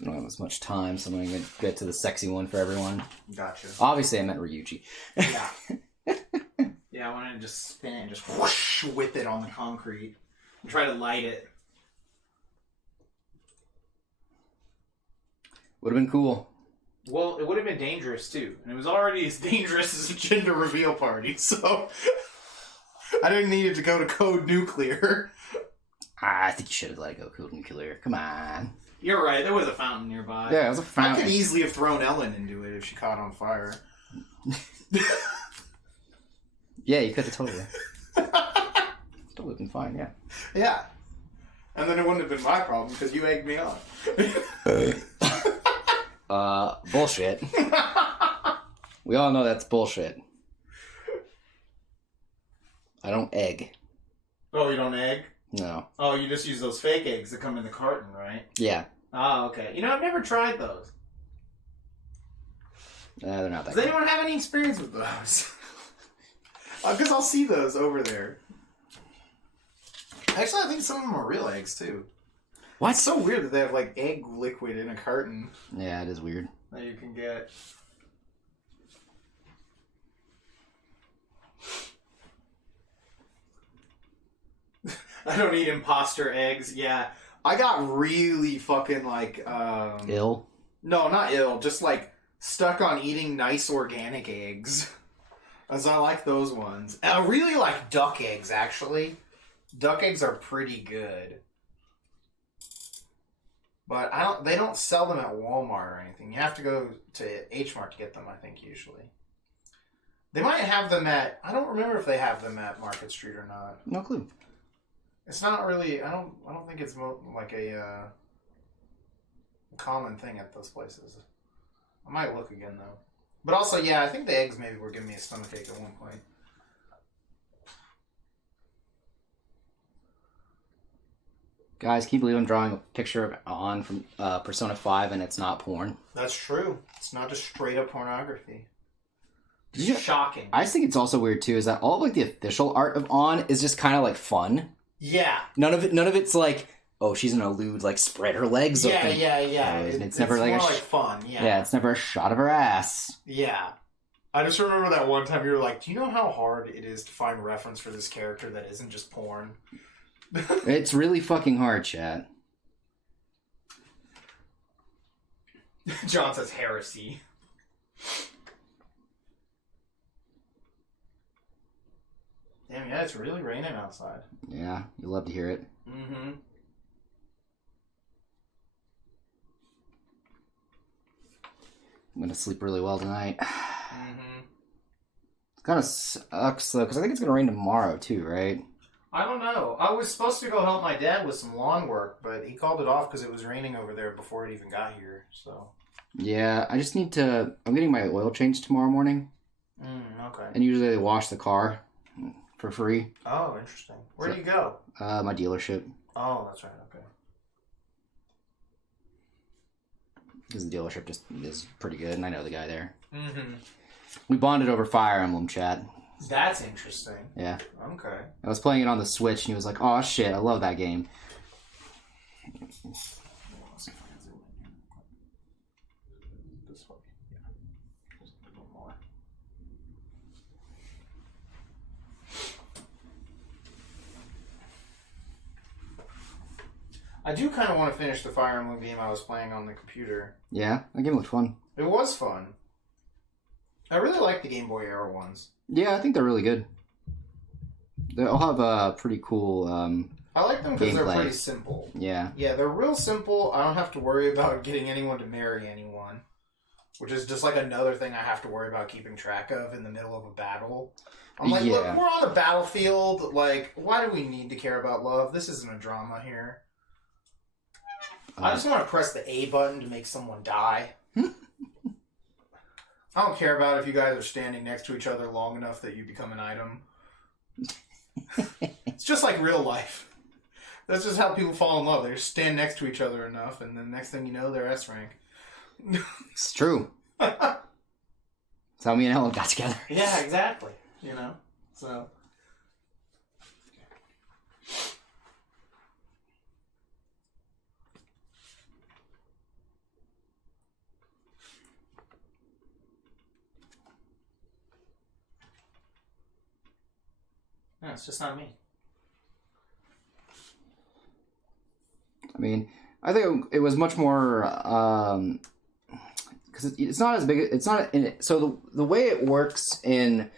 I don't have as much time, so I'm going to get to the sexy one for everyone. Gotcha. Obviously, I meant Ryuji. Yeah. Yeah, I wanted to just spin it and just whoosh, whip it on the concrete and try to light it. Would have been cool. Well, it would have been dangerous, too. And it was already as dangerous as a gender reveal party, so... I didn't need it to go to code nuclear. I think you should have let it go code nuclear. Come on. You're right, there was a fountain nearby. Yeah, it was a fountain. I could easily have thrown Ellen into it if she caught on fire. Yeah, you could have totally. Totally been fine, yeah. Yeah. And then it wouldn't have been my problem because you egged me on. Bullshit. We all know that's bullshit. I don't egg. Oh, you don't egg? No. Oh, you just use those fake eggs that come in the carton, right? Yeah. Oh, okay. You know, I've never tried those. They're not that Does anyone have any experience with those? Because I'll see those over there. Actually, I think some of them are real eggs, too. What? It's so weird that they have, like, egg liquid in a carton. Yeah, it is weird. That you can get. I don't eat imposter eggs. Yeah. I got really fucking, like, Ill? No, not ill. Just, like, stuck on eating nice organic eggs. As I like those ones. And I really like duck eggs, actually. Duck eggs are pretty good. But they don't sell them at Walmart or anything. You have to go to H Mart to get them, I think, usually. They might have them at... I don't remember if they have them at Market Street or not. No clue. It's not really... I don't think it's like a common thing at those places. I might look again, though. But also, yeah, I think the eggs maybe were giving me a stomachache at one point. Guys, can you believe I'm drawing a picture of On from Persona 5 and it's not porn? That's true. It's not just straight up pornography. You know, shocking. I just think it's also weird too, is that all of like the official art of On is just kind of like fun. Yeah. None of it's like, oh, she's gonna lewd, like spread her legs open. Yeah. It's never like more like fun. Yeah. Yeah, it's never a shot of her ass. Yeah. I just remember that one time you were like, do you know how hard it is to find reference for this character that isn't just porn? It's really fucking hard, chat. John says heresy. Damn, yeah, it's really raining outside. Yeah, you love to hear it. Mm-hmm. I'm gonna sleep really well tonight. Mm-hmm. It kind of sucks though, because I think it's gonna rain tomorrow too, right? I don't know. I was supposed to go help my dad with some lawn work, but he called it off because it was raining over there before it even got here. So. Yeah, I just need to... I'm getting my oil changed tomorrow morning. Okay. And usually they wash the car for free. Oh, interesting. Where do you go? My dealership. Oh, that's right. Okay. Because the dealership just is pretty good, and I know the guy there. Mm-hmm. We bonded over Fire Emblem, chat. That's interesting. Yeah. Okay. I was playing it on the Switch, and he was like, oh shit, I love that game. I do kind of want to finish the Fire Emblem game I was playing on the computer. Yeah, that game looked fun. It was fun. I really like the Game Boy era ones. Yeah, I think they're really good. They all have a pretty cool I like them because they're pretty simple. Yeah. Yeah, they're real simple. I don't have to worry about getting anyone to marry anyone. Which is just like another thing I have to worry about keeping track of in the middle of a battle. I'm like, look, we're on the battlefield. Like, why do we need to care about love? This isn't a drama here. I just want to press the A button to make someone die. I don't care about if you guys are standing next to each other long enough that you become an item. It's just like real life. That's just how people fall in love. They just stand next to each other enough, and then next thing you know, they're S rank. It's true. That's how me and Ellen got together. Yeah, exactly. You know? So... No, it's just not me. I mean, I think it was much more because it's not as big. It's not in it. So the way it works in.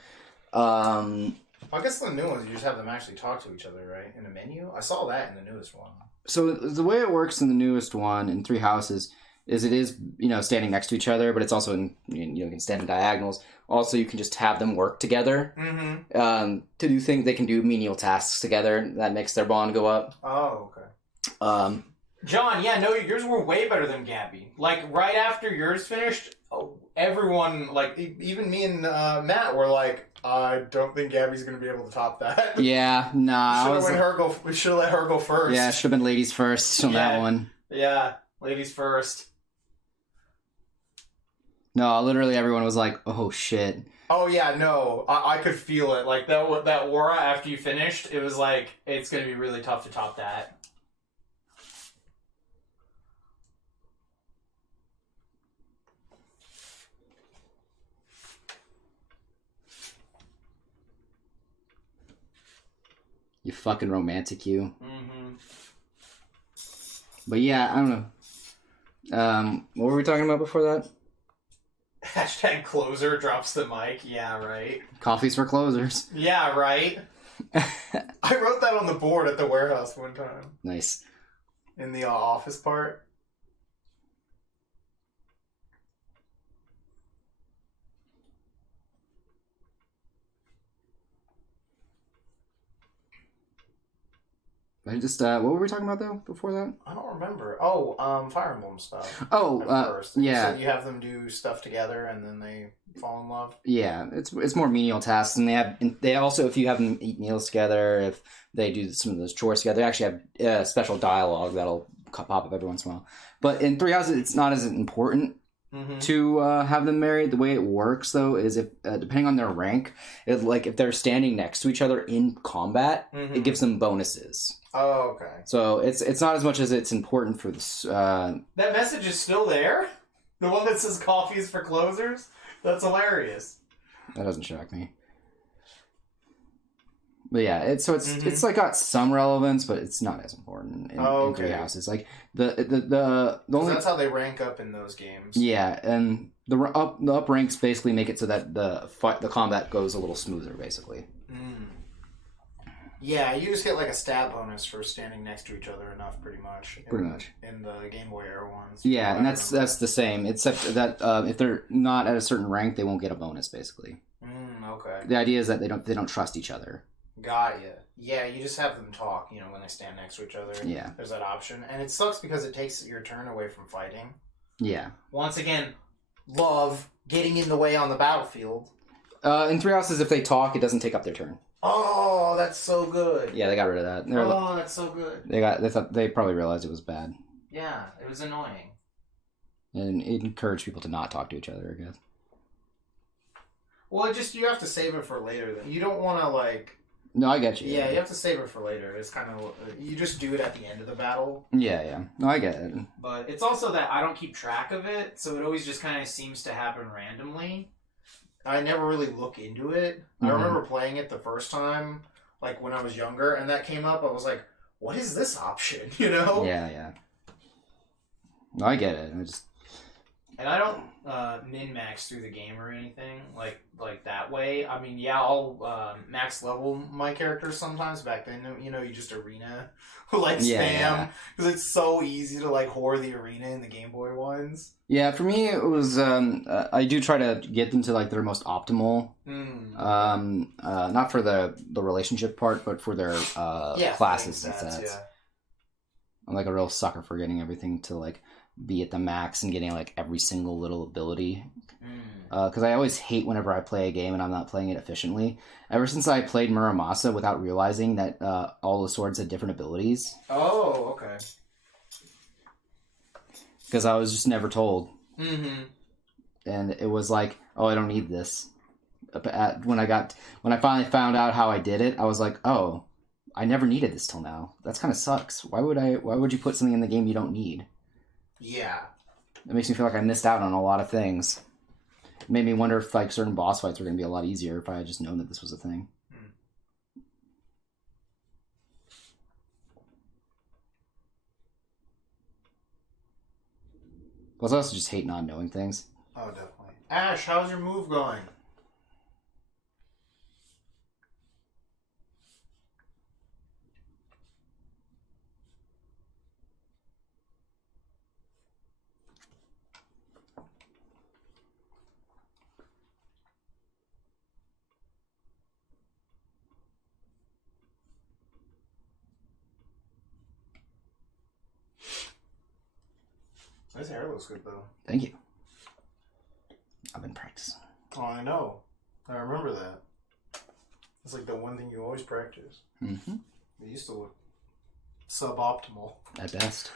Well, I guess the new ones you just have them actually talk to each other, right? In a menu. I saw that in the newest one. So the way it works in the newest one in Three Houses is it is standing next to each other, but it's also in you can stand in diagonals. Also, you can just have them work together to do things. They can do menial tasks together. That makes their bond go up. Oh, okay. John, yeah, no, yours were way better than Gabby. Like, right after yours finished, everyone, like, even me and Matt were like, I don't think Gabby's going to be able to top that. Yeah, nah. We should have let her go first. Yeah, should have been ladies first on that one. Yeah, ladies first. No, literally everyone was like, oh, shit. Oh, yeah, no, I could feel it. Like, that aura after you finished, it was like, it's going to be really tough to top that. You fucking romantic, you. Mm-hmm. But yeah, I don't know. What were we talking about before that? Hashtag closer drops the mic. Yeah, right. Coffees for closers. Yeah, right. I wrote that on the board at the warehouse one time. Nice. In the office part. I just what were we talking about though before that? I don't remember. Oh, Fire Emblem stuff. Oh, first. yeah. So you have them do stuff together and then they fall in love. Yeah, it's more menial tasks, and they also, if you have them eat meals together, if they do some of those chores together, they actually have special dialogue that'll pop up every once in a while. But in Three Houses, it's not as important to have them married. The way it works though is if depending on their rank, if they're standing next to each other in combat, it gives them bonuses. Oh, okay. So it's not as much as it's important for this. That message is still there? The one that says coffee is for closers? That's hilarious. That doesn't shock me. But yeah, it's like got some relevance, but it's not as important in Three Houses. Like the only that's how they rank up in those games. Yeah, and the up ranks basically make it so that the combat goes a little smoother, basically. Yeah, you just get like a stat bonus for standing next to each other enough, pretty much. In the Game Boy Era ones. Yeah, and that's the same, except that if they're not at a certain rank, they won't get a bonus. Basically. Okay. The idea is that they don't trust each other. Got ya. Yeah, you just have them talk. When they stand next to each other. Yeah. There's that option, and it sucks because it takes your turn away from fighting. Yeah. Once again, love getting in the way on the battlefield. In Three Houses, if they talk, it doesn't take up their turn. Oh, that's so good. Yeah, they got rid of that. That's so good. They probably realized it was bad. Yeah, it was annoying. And it encouraged people to not talk to each other, I guess. Well, you have to save it for later. Then you don't want to No, I get you. Yeah, you have to save it for later. It's kind of you just do it at the end of the battle. Yeah. No, I get it. But it's also that I don't keep track of it, so it always just kind of seems to happen randomly. I never really look into it. I remember playing it the first time, when I was younger, and that came up. I was like, "What is this option?" Yeah. No, I get it. And I don't min-max through the game or anything like that way. I mean, yeah, I'll max level my characters sometimes. Back then, you just arena spam because it's so easy to whore the arena in the Game Boy ones. Yeah, for me it was I do try to get them to their most optimal. Not for the relationship part, but for their classes and sets. Yeah. I'm a real sucker for getting everything to be at the max and getting every single little ability. Because I always hate whenever I play a game and I'm not playing it efficiently. Ever since I played Muramasa without realizing that all the swords had different abilities. Oh, okay. Because I was just never told. Mm-hmm. And it was like, oh, I don't need this. When I finally found out how I did it, I was like, oh, I never needed this till now. That's kind of sucks. Why would you put something in the game you don't need? Yeah. It makes me feel like I missed out on a lot of things. It made me wonder if certain boss fights were going to be a lot easier if I had just known that this was a thing. Plus, I also just hate not knowing things. Oh, definitely. Ash, how's your move going? His hair looks good, though. Thank you. I've been practicing. Oh, I know. I remember that. It's like the one thing you always practice. Mm-hmm. It used to look suboptimal. At best.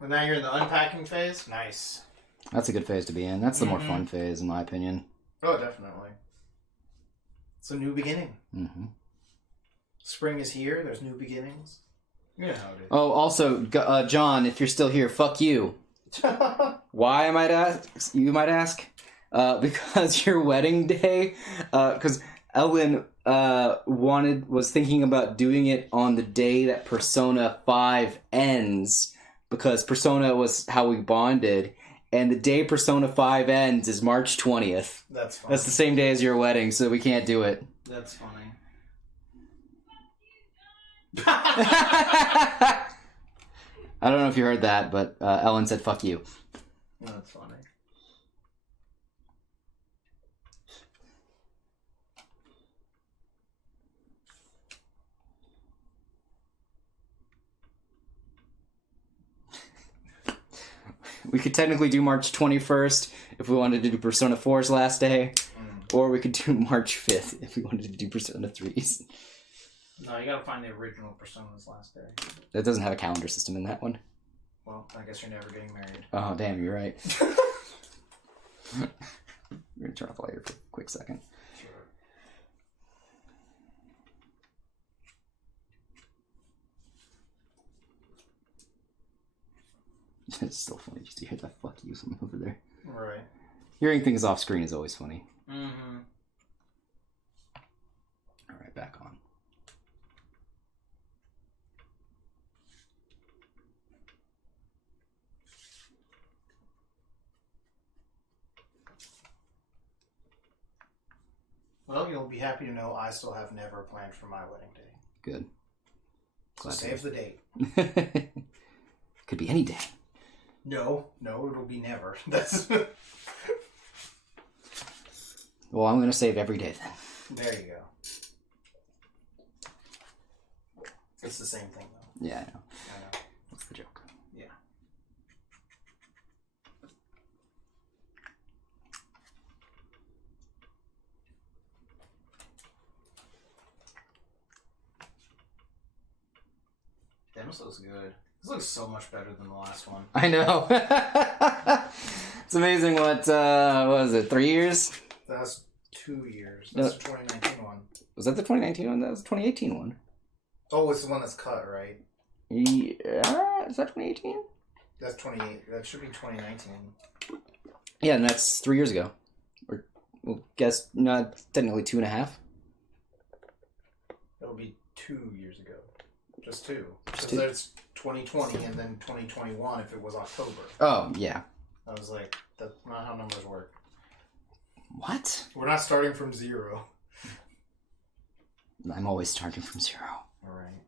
And now you're in the unpacking phase? Nice. That's a good phase to be in. That's the more fun phase, in my opinion. Oh, definitely. It's a new beginning. Mm-hmm. Spring is here. There's new beginnings. You know how it is. Oh, also, John, if you're still here, fuck you. Why, you might ask? Because your wedding day, because Ellen was thinking about doing it on the day that Persona 5 ends, because Persona was how we bonded, and the day Persona 5 ends is March 20th. That's funny. That's the same day as your wedding, so we can't do it. That's funny. I don't know if you heard that, but Ellen said fuck you. That's funny. We could technically do March 21st if we wanted to do Persona 4's last day, or we could do March 5th if we wanted to do Persona 3's. No, you gotta find the original Persona's last day. That doesn't have a calendar system in that one. Well, I guess you're never getting married. Oh, damn, you're right. We're gonna turn off the light for a quick second. Sure. It's still funny just to hear that fuck you from over there. Right. Hearing things off screen is always funny. Mm-hmm. Alright, back on. Well, you'll be happy to know I still have never planned for my wedding day. Good. So save the date. Could be any day. No, it'll be never. That's. Well, I'm gonna save every day then. There you go. It's the same thing, though. Yeah, I know. That's the joke. Yeah. Damn, this looks good. This looks so much better than the last one. I know. It's amazing what was it, 3 years? That's 2 years. That's the 2019 one. Was that the 2019 one? That was the 2018 one. Oh, it's the one that's cut, right? Yeah, is that 2018? That's 28. That should be 2019. Yeah, and that's 3 years ago. Or, well, guess, not technically 2.5. That would be 2 years ago. Just two. Just Because two. there's 2020 and then 2021 if it was October. Oh, yeah. I was like, that's not how numbers work. What? We're not starting from zero. I'm always starting from zero. Alright.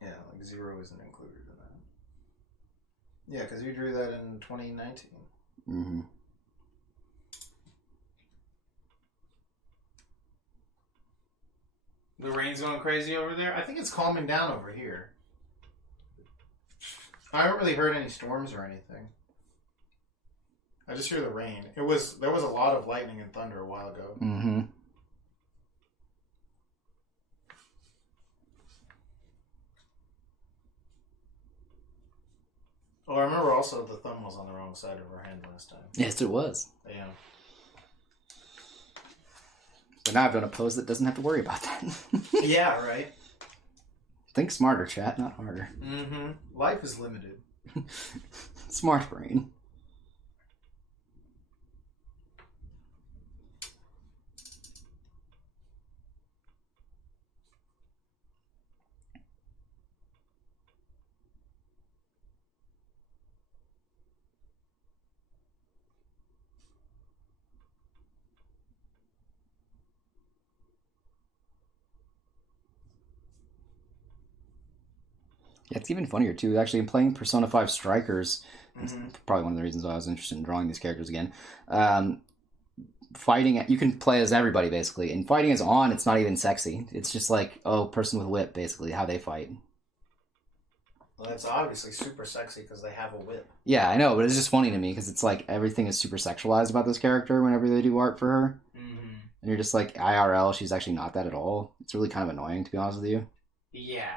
Yeah, like zero isn't included in that. Yeah, because you drew that in 2019. Mm-hmm. The rain's going crazy over there? I think it's calming down over here. I haven't really heard any storms or anything. I just hear the rain. There was a lot of lightning and thunder a while ago. Mm-hmm. Oh, I remember also the thumb was on the wrong side of her hand last time. Yes, it was. Yeah. But now I've done a pose that doesn't have to worry about that. Yeah, right? Think smarter, chat, not harder. Mm-hmm. Life is limited. Smart brain. Yeah, it's even funnier too. Actually, in playing Persona 5 Strikers, it's probably one of the reasons why I was interested in drawing these characters again. Fighting, you can play as everybody basically, and fighting as On, it's not even sexy. It's just like, oh, person with whip, basically, how they fight. Well, that's obviously super sexy because they have a whip. Yeah, I know, but it's just funny to me because it's like everything is super sexualized about this character whenever they do art for her. And you're just like, IRL, she's actually not that at all. It's really kind of annoying, to be honest with you. Yeah.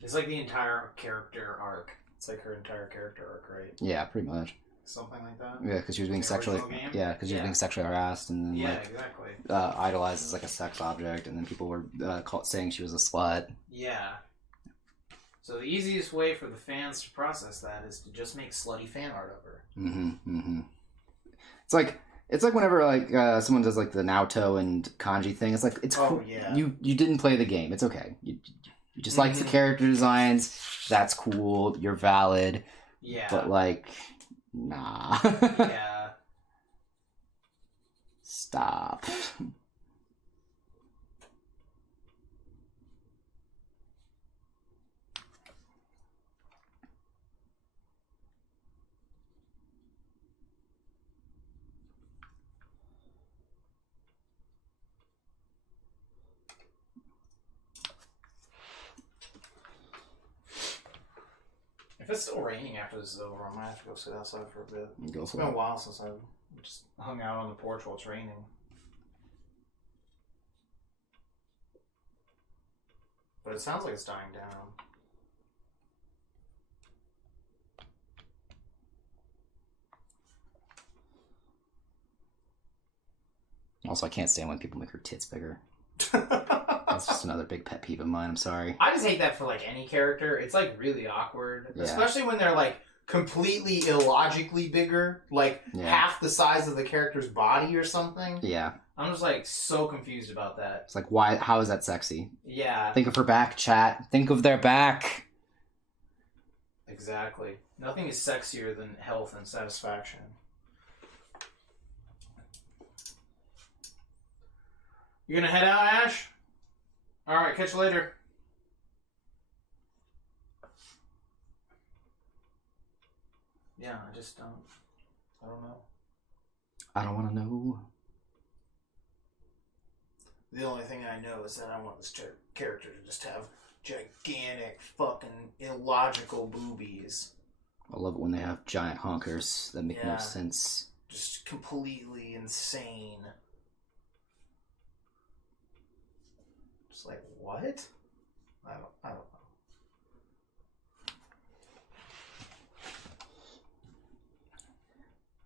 It's like the entire character arc. It's like her entire character arc, right? Yeah, pretty much. Something like that. Yeah, because she was being sexually. Yeah, because she was being sexually harassed, and then exactly. Idolized as like a sex object, and then people were saying she was a slut. Yeah. So the easiest way for the fans to process that is to just make slutty fan art of her. It's like whenever like someone does like the Naoto and Kanji thing. It's like cool. Yeah. You didn't play the game. It's okay. You just liked the character designs. That's cool. You're valid. Yeah. But like. Nah. Yeah. Stop. If it's still raining after this is over, I might have to go sit outside for a bit. It's been a while since I just hung out on the porch while it's raining. But it sounds like it's dying down. Also, I can't stand when people make her tits bigger. That's just another big pet peeve of mine. I'm sorry. I just hate that for like any character. It's like really awkward, especially when they're like completely illogically bigger, like half the size of the character's body or something. Yeah. I'm just like so confused about that. It's like, why? How is that sexy? Yeah. Think of her back, chat. Think of their back. Exactly. Nothing is sexier than health and satisfaction. You gonna head out, Ash? Alright, catch you later. Yeah, I don't know. I don't want to know. The only thing I know is that I want this character to just have gigantic, fucking illogical boobies. I love it when they have giant honkers that make no sense. Just completely insane. Just like, what? I don't know.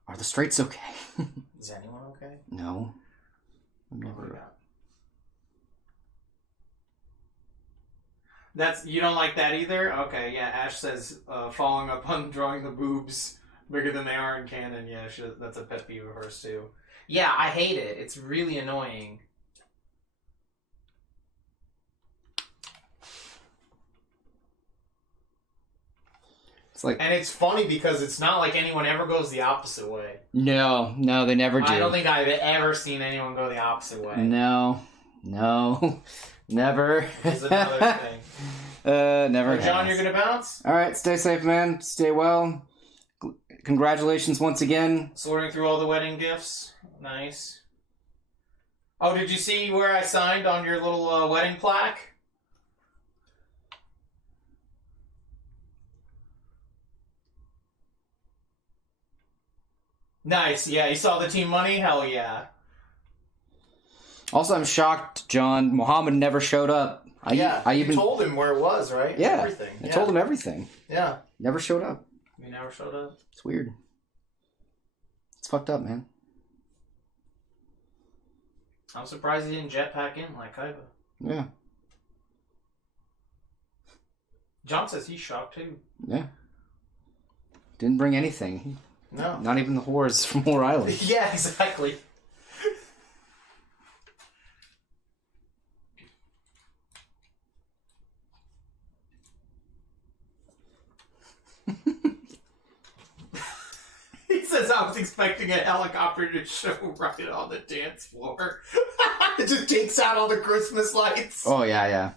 Are the straights okay? Is anyone okay? No. I'm never. You don't like that either? Okay, yeah. Ash says following up on drawing the boobs bigger than they are in canon. Yeah, that's a pet peeve of hers too. Yeah, I hate it. It's really annoying. And it's funny because it's not like anyone ever goes the opposite way. No, they never do. I don't think I've ever seen anyone go the opposite way. No, never. This is another thing. Never. John, you're gonna bounce? Alright, stay safe, man. Stay well. Congratulations once again. Sorting through all the wedding gifts. Nice. Oh, did you see where I signed on your little wedding plaque? Nice, yeah. You saw the team money? Hell yeah. Also, I'm shocked, John. Muhammad never showed up. You told him where it was, right? Yeah. Everything. I told him everything. Yeah. Never showed up. You never showed up? It's weird. It's fucked up, man. I'm surprised he didn't jetpack in like Kaiba. Yeah. John says he's shocked too. Yeah. Didn't bring anything. No. Not even the whores from War Island. Yeah, exactly. He says I was expecting a helicopter to show right on the dance floor. It just takes out all the Christmas lights. Oh, yeah.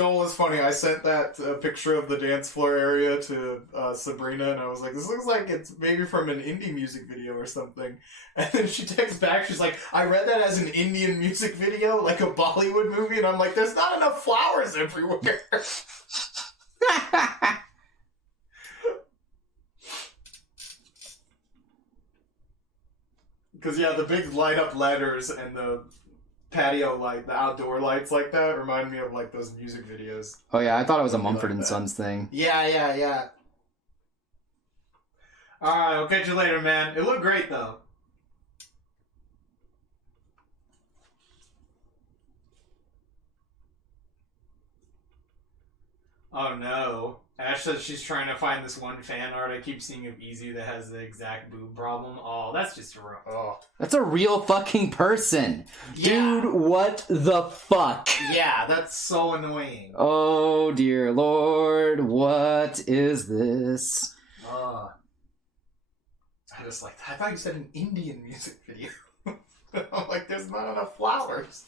Oh, it's funny. I sent that picture of the dance floor area to Sabrina, and I was like, this looks like it's maybe from an indie music video or something. And then she texts back, she's like, I read that as an Indian music video, like a Bollywood movie, and I'm like, there's not enough flowers everywhere. Because, yeah, the big light-up letters and the patio light, the outdoor lights like that, remind me of, like, those music videos. Oh, yeah, I thought it was a Mumford & Sons thing. Yeah. Alright, I'll catch you later, man. It looked great, though. Oh, no. Ash says she's trying to find this one fan art I keep seeing of Easy that has the exact boob problem. Oh, that's just a real... Oh. That's a real fucking person. Yeah. Dude, what the fuck? Yeah, that's so annoying. Oh, dear Lord, what is this? I just like that. I thought you said an Indian music video. I'm like, there's not enough flowers.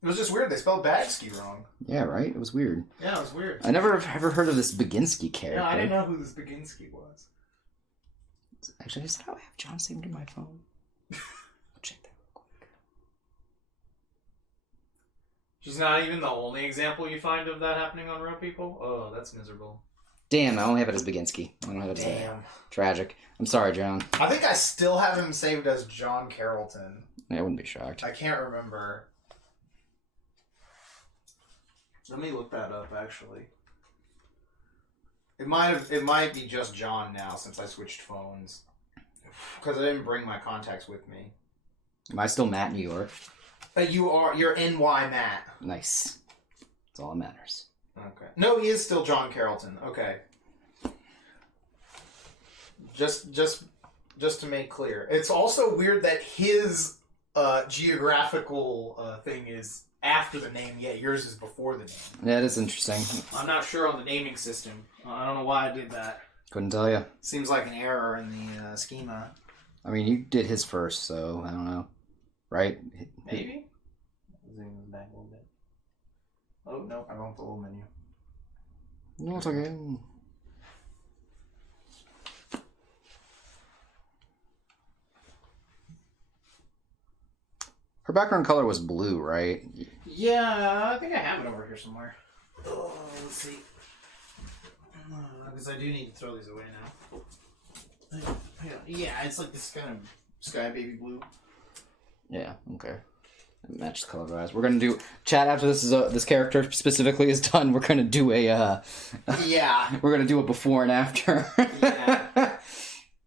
It was just weird. They spelled Bagsky wrong. Yeah, right? It was weird. Yeah, it was weird. I never have ever heard of this Baginski character. Yeah, I didn't know who this Baginski was. Actually, is that how I have John saved in my phone? I'll check that real quick. She's not even the only example you find of that happening on Real People? Oh, that's miserable. Damn, I only have it as Baginski. I don't have it as Damn. Tragic. I'm sorry, John. I think I still have him saved as John Carrollton. Yeah, I wouldn't be shocked. I can't remember. Let me look that up, actually. It might be just John now since I switched phones. Because I didn't bring my contacts with me. Am I still Matt New York? You're NY Matt. Nice. That's all that matters. Okay. No, he is still John Carrollton. Okay. Just to make clear. It's also weird that his geographical thing is after the name, yet yours is before the name. Yeah, it is interesting. I'm not sure on the naming system. I don't know why I did that. Couldn't tell you. Seems like an error in the schema. I mean, you did his first, so I don't know. Right? Maybe? Zoom back a little bit. Oh, no, I want the little menu. No, it's okay. Her background color was blue, right? Yeah, I think I have it over here somewhere. Oh, let's see. Because I do need to throw these away now. Yeah, it's like this kind of sky baby blue. Yeah, okay. It matches color of eyes. We're gonna do chat after this character specifically is done. We're gonna do a yeah. We're gonna do a before and after. Yeah.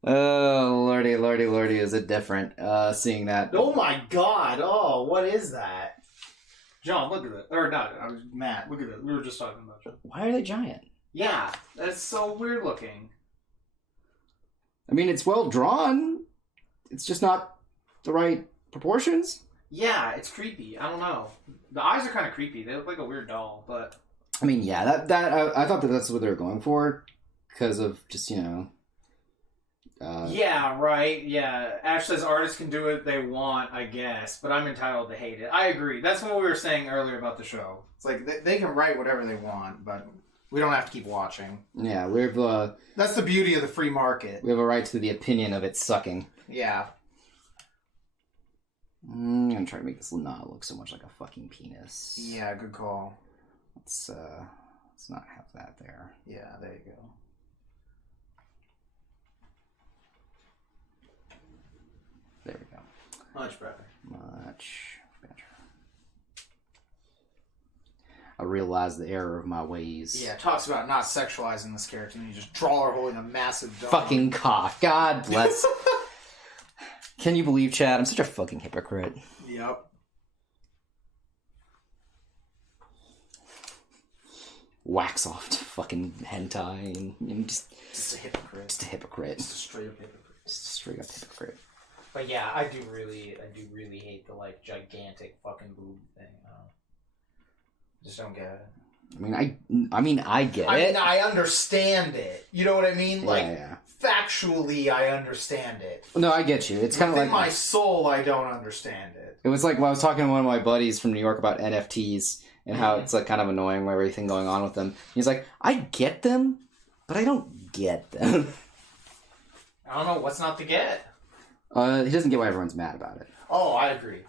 Oh, lordy, is it different seeing that? Oh my god, oh, what is that? John, look at it. Or not, Matt, look at it. We were just talking about it. Why are they giant? Yeah, that's so weird looking. I mean, it's well drawn. It's just not the right proportions. Yeah, it's creepy. I don't know. The eyes are kind of creepy. They look like a weird doll, but... I mean, yeah, I thought that's what they were going for because of just, you know... yeah, right. Yeah. Ash says artists can do what they want, I guess, but I'm entitled to hate it. I agree. That's what we were saying earlier about the show. It's like they can write whatever they want, but we don't have to keep watching. Yeah, we have... that's the beauty of the free market. We have a right to the opinion of it sucking. Yeah. I'm gonna try to make this not look so much like a fucking penis. Yeah, good call. Let's not have that there. Yeah, there you go. There we go. Much better. Much better. I realized the error of my ways. Yeah, it talks about not sexualizing this character, and you just draw her holding a massive dog. Fucking cock. God bless. Can you believe, Chad? I'm such a fucking hypocrite. Yep. Wax off to fucking hentai and just a hypocrite. Just a hypocrite. Just a straight up hypocrite. Just a straight up hypocrite. But yeah, I do really hate the like gigantic fucking boob thing. Just don't get it. I mean, I get it. I mean, I understand it. You know what I mean? Like, yeah. Factually, I understand it. No, I get you. It's kind of like... in my soul, I don't understand it. It was like when I was talking to one of my buddies from New York about NFTs and how it's like kind of annoying with everything going on with them. He's like, I get them, but I don't get them. I don't know. What's not to get? He doesn't get why everyone's mad about it. Oh, I agree.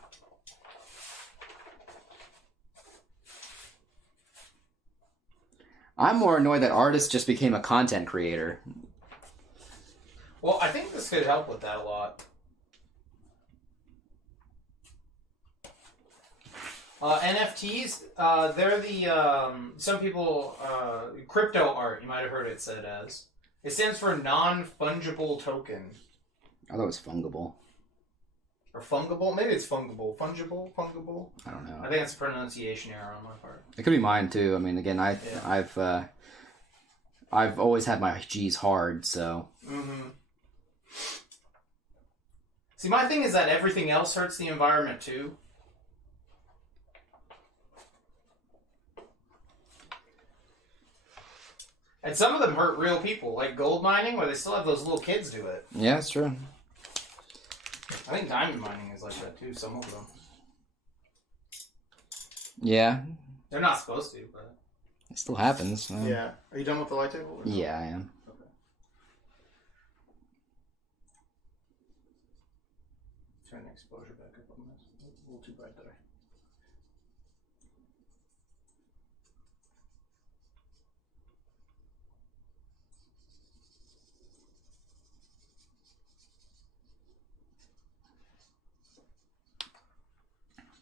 I'm more annoyed that artists just became a content creator. Well, I think this could help with that a lot. NFTs, they're the, some people, crypto art, you might have heard it said as. It stands for non-fungible token. I thought it was fungible. Or fungible? Maybe it's fungible. Fungible? I don't know. I think it's a pronunciation error on my part. It could be mine too. I mean, again, I've always had my G's hard, so. Mm-hmm. See, my thing is that everything else hurts the environment too. And some of them hurt real people, like gold mining, where they still have those little kids do it. Yeah, it's true. I think diamond mining is like that too, some of them. Yeah. They're not supposed to, but... It still happens. So. Yeah. Are you done with the light table? Yeah, I am. Okay. Turn the exposure back up on this. A little too bright there.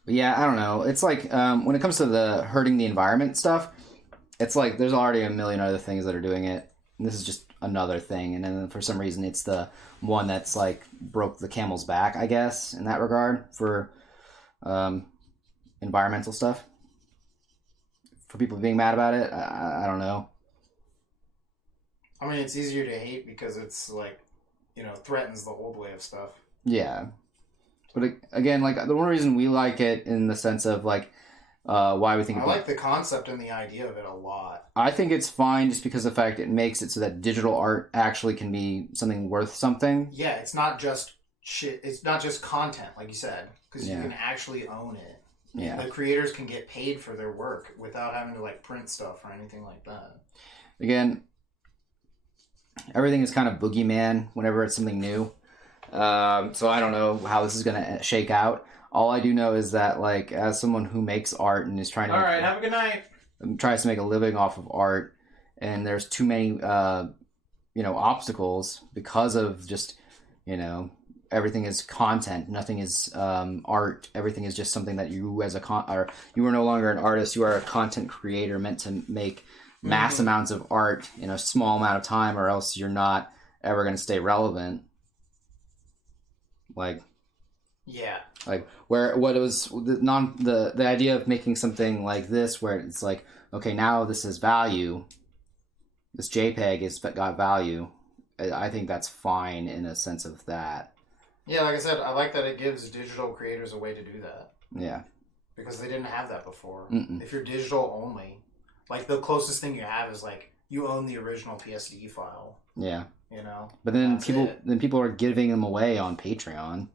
But yeah, I don't know. It's like when it comes to the hurting the environment stuff, it's like there's already a million other things that are doing it. And this is just another thing. And then for some reason, it's the one that's like broke the camel's back, I guess, in that regard for environmental stuff. For people being mad about it, I don't know. I mean, it's easier to hate because it's like, threatens the old way of stuff. Yeah. But again, like the one reason we like it in the sense of like why we think I like the concept and the idea of it a lot. I think it's fine just because of the fact it makes it so that digital art actually can be something worth something. Yeah, it's not just shit. It's not just content, like you said, because you can actually own it. Yeah, the creators can get paid for their work without having to like print stuff or anything like that. Again, everything is kind of boogeyman whenever it's something new. So I don't know how this is going to shake out. All I do know is that, like, as someone who makes art and is trying to... All right, have a good night. Tries to make a living off of art, and there's too many, obstacles because of just, everything is content. Nothing is art. Everything is just something that you as you are no longer an artist. You are a content creator meant to make mass amounts of art in a small amount of time, or else you're not ever going to stay relevant. Like where what it was the idea of making something like this where it's like, okay, now this is value, this JPEG has got value. I think that's fine in a sense of that. Yeah, like I said, I like that it gives digital creators a way to do that. Yeah, because they didn't have that before. If you're digital only, like the closest thing you have is like you own the original PSD file. Yeah. But then people are giving them away on Patreon.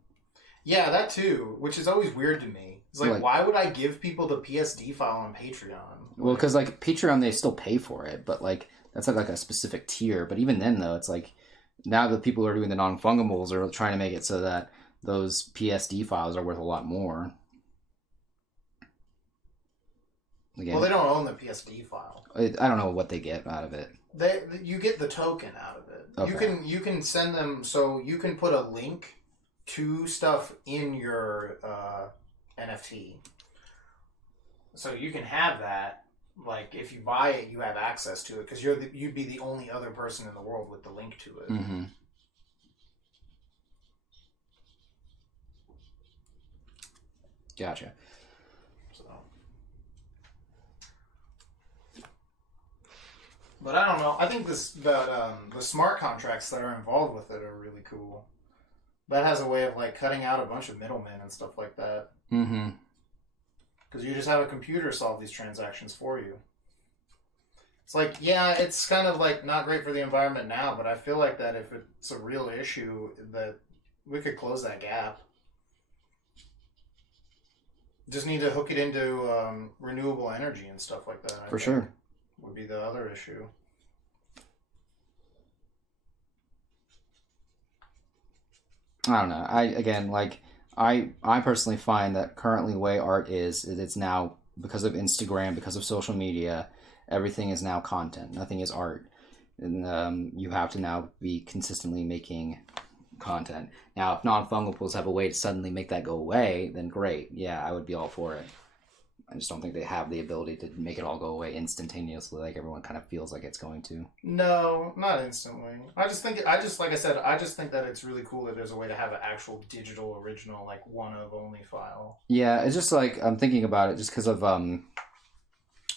Yeah, that too, which is always weird to me. It's like why would I give people the PSD file on Patreon? Well, because like Patreon, they still pay for it, but like that's like a specific tier. But even then, though, it's like now the people who are doing the non-fungibles are trying to make it so that those PSD files are worth a lot more. Again, well, they don't own the PSD file. I don't know what they get out of it. You get the token out of it. Okay. You can send them, so you can put a link to stuff in your NFT. So you can have that. Like if you buy it, you have access to it because you'd be the only other person in the world with the link to it. Mm-hmm. Gotcha. But I don't know. I think the smart contracts that are involved with it are really cool. That has a way of like cutting out a bunch of middlemen and stuff like that. Mm-hmm. Because you just have a computer solve these transactions for you. It's like, yeah, it's kind of like not great for the environment now, but I feel like that if it's a real issue, that we could close that gap. Just need to hook it into renewable energy and stuff like that. For sure. Would be the other issue. I don't know. I personally find that currently the way art is it's now, because of Instagram, because of social media, everything is now content. Nothing is art. And you have to now be consistently making content. Now, if non-fungibles have a way to suddenly make that go away, then great. Yeah, I would be all for it. I just don't think they have the ability to make it all go away instantaneously like everyone kind of feels like it's going to. No, not instantly. I just think that it's really cool that there's a way to have an actual digital original, like one of only file. Yeah, it's just like, I'm thinking about it just because of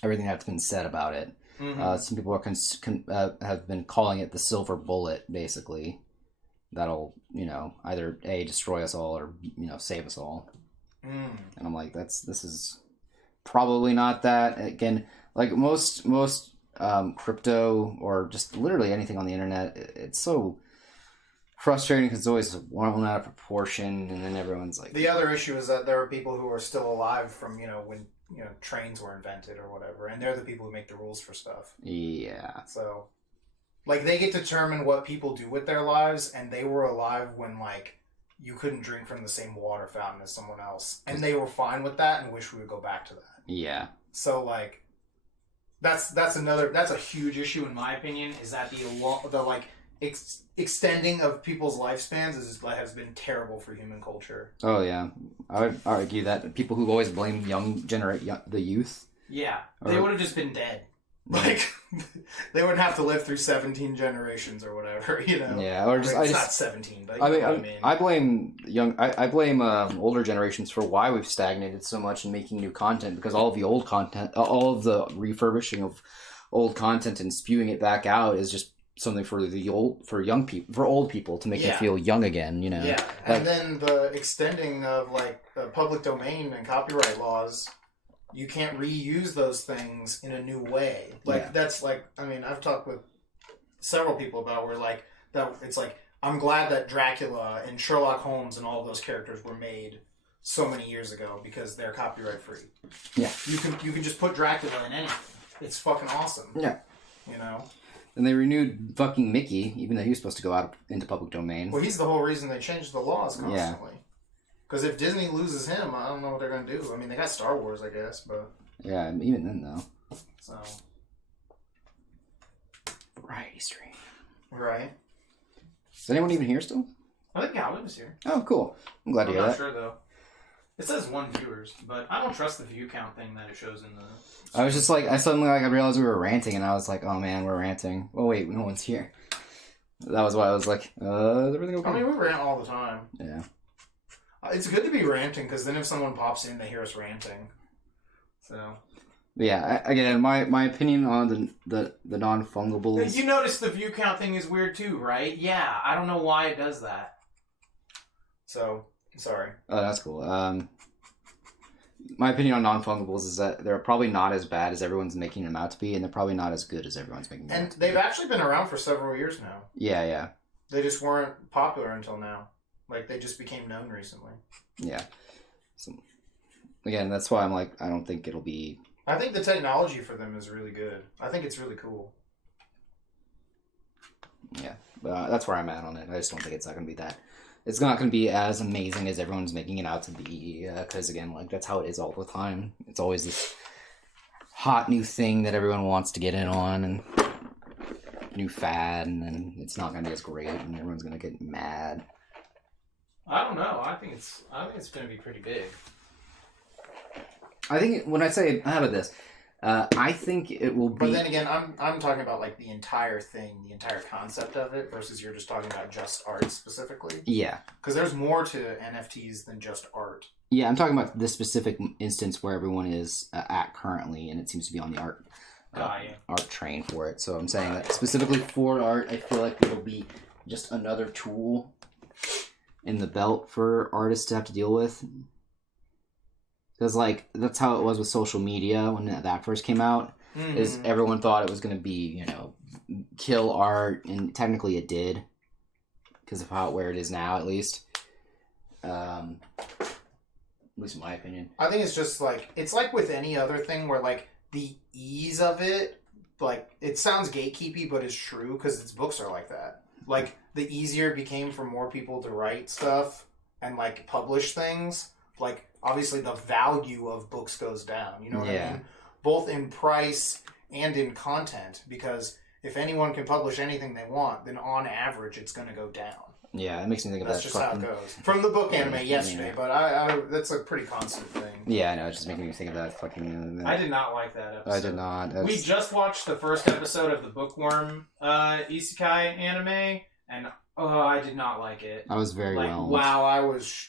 everything that's been said about it. Mm-hmm. Some people are have been calling it the silver bullet, basically. That'll, either A, destroy us all, or, save us all. And I'm like, this is probably not that. Again, like most crypto, or just literally anything on the internet, it's so frustrating because it's always blown out of proportion, and then everyone's like... The other issue is that there are people who are still alive from, when, trains were invented or whatever, and they're the people who make the rules for stuff. Yeah. So, like, they get to determine what people do with their lives, and they were alive when, like, you couldn't drink from the same water fountain as someone else. And they were fine with that and wish we would go back to that. Yeah. So, like, that's a huge issue in my opinion, is that the extending of people's lifespans has been terrible for human culture. Oh, yeah. I would argue that people who always blame the youth. Yeah. They would have just been dead. Like, they wouldn't have to live through 17 generations or whatever, Yeah, or just... it's not 17, but I blame older generations for why we've stagnated so much in making new content, because all of the old content, all of the refurbishing of old content and spewing it back out is just something for old people to make them feel young again, Yeah, and then the extending of, like, public domain and copyright laws... You can't reuse those things in a new way. Like, that's like, I've talked with several people about where, like, that it's like, I'm glad that Dracula and Sherlock Holmes and all of those characters were made so many years ago because they're copyright free. Yeah. You can just put Dracula in anything. It's fucking awesome. Yeah. And they renewed fucking Mickey, even though he was supposed to go out into public domain. Well, he's the whole reason they changed the laws constantly. Yeah. Because if Disney loses him, I don't know what they're going to do. They got Star Wars, I guess, but... Yeah, even then, though. So... Variety stream. Right. Is anyone even here still? I think Calvin is here. Oh, cool. I'm glad to hear that. I'm not sure, though. It says 1 viewers, but I don't trust the view count thing that it shows in the... I was just like, I realized we were ranting, and I was like, oh man, we're ranting. Oh wait, no one's here. That was why I was like, is everything okay? We rant all the time. Yeah. It's good to be ranting, because then if someone pops in, they hear us ranting. So... Yeah, again, my opinion on the non-fungibles... You notice the view count thing is weird too, right? Yeah, I don't know why it does that. So, sorry. Oh, that's cool. My opinion on non-fungibles is that they're probably not as bad as everyone's making them out to be, and they're probably not as good as everyone's making them out to be. And they've actually been around for several years now. Yeah. They just weren't popular until now. Like, they just became known recently. Yeah. So, again, that's why I'm like, I don't think it'll be... I think the technology for them is really good. I think it's really cool. Yeah, but that's where I'm at on it. I just don't think it's not going to be that... It's not going to be as amazing as everyone's making it out to be, because, again, like, that's how it is all the time. It's always this hot new thing that everyone wants to get in on, and new fad, and then it's not going to be as great, and everyone's going to get mad. I don't know. I think it's going to be pretty big. I think when I say, how about this? I think it will be... But then again, I'm talking about, like, the entire thing, the entire concept of it, versus you're just talking about just art specifically. Yeah. Because there's more to NFTs than just art. Yeah, I'm talking about this specific instance where everyone is at currently, and it seems to be on the art train for it. So I'm saying that specifically for art, I feel like it'll be just another tool in the belt for artists to have to deal with. Because, like, that's how it was with social media when that first came out. is everyone thought it was going to be, kill art, and technically it did, because of where it is now, at least. At least in my opinion. I think it's just it's like with any other thing where the ease of it, it sounds gatekeepy, but it's true because its books are like that. The easier it became for more people to write stuff and publish things, obviously the value of books goes down. You know what I mean? Both in price and in content, because if anyone can publish anything they want, then on average it's going to go down. Yeah, it makes me think of That's just how it goes. From the book anime yesterday, but I that's a pretty constant thing. Yeah, I know. It's just making me think of that fucking... I did not like that episode. I did not. We just watched the first episode of the Bookworm Isekai anime, and I did not like it. I was very whelmed. Wow, I was...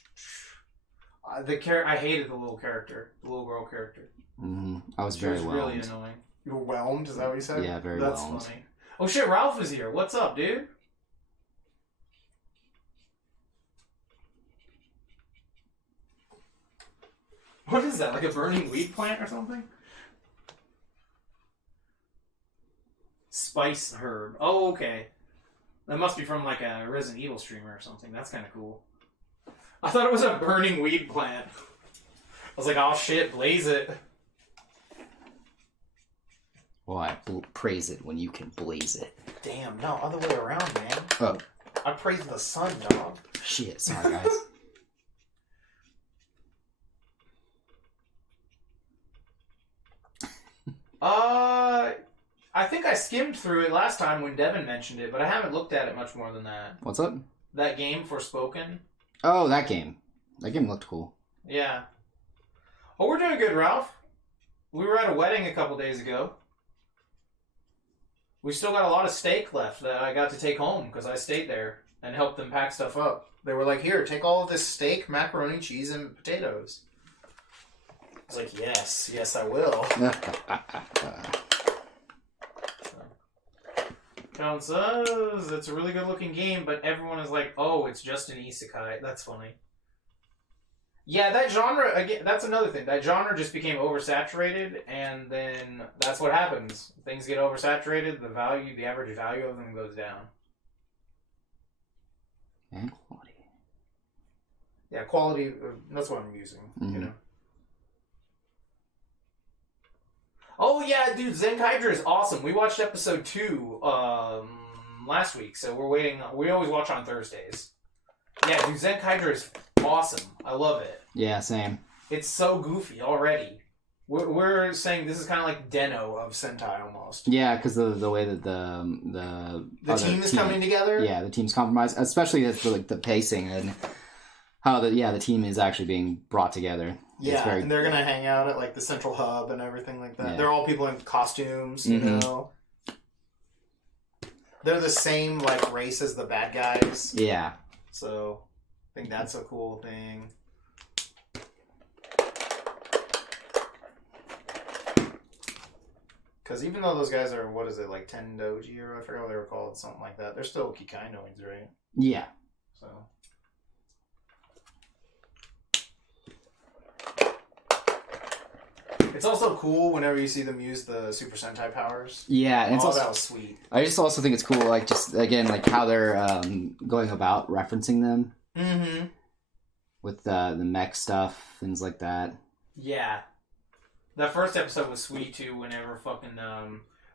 I hated the little character, the little girl character. Mm-hmm. I was very whelmed. Really annoying. You were whelmed? Is that what you said? Yeah, very That's whelmed. Funny. Oh shit, Ralph is here. What's up, dude? What is that? Like a burning weed plant or something? Spice herb. Oh, okay. That must be from a Resident Evil streamer or something. That's kind of cool. I thought it was a burning weed plant. I was like, oh shit, blaze it. Why praise it when you can blaze it? Damn, no, other way around, man. Oh. I praise the sun, dog. Shit, sorry guys. I think I skimmed through it last time when Devin mentioned it, but I haven't looked at it much more than that. What's up? That game, Forspoken. Oh, that game. That game looked cool. Yeah. Oh, we're doing good, Ralph. We were at a wedding a couple days ago. We still got a lot of steak left that I got to take home because I stayed there and helped them pack stuff up. They were like, here, take all of this steak, macaroni, cheese, and potatoes. I was like, yes, I will. Count says it's a really good looking game, but everyone is like, oh, it's just an isekai. That's funny. Yeah, that genre, again, that's another thing. That genre just became oversaturated, and then that's what happens. Things get oversaturated, the average value of them goes down. And quality. Yeah, quality, that's what I'm using, you know. Oh yeah, dude, Zenkaiger is awesome. We watched episode 2 last week, so we're waiting. We always watch on Thursdays. Yeah, dude, Zenkaiger is awesome. I love it. Yeah, same. It's so goofy already. We're saying this is kind of like Deno of Sentai almost. Yeah, because the way that the team is coming together. Yeah, the team's compromised, especially the pacing and how the team is actually being brought together. Yeah, and they're gonna hang out at the central hub and everything like that. Yeah. They're all people in costumes, you know. They're the same race as the bad guys. Yeah. So I think that's a cool thing. Because even though those guys are, 10 doji, or I forgot what they were called, something like that, they're still Kikainoids, right? Yeah. So. It's also cool whenever you see them use the Super Sentai powers. Yeah, and that was sweet. I just also think it's cool, how they're going about referencing them. Mm-hmm. With the mech stuff, things like that. Yeah. That first episode was sweet too. Whenever fucking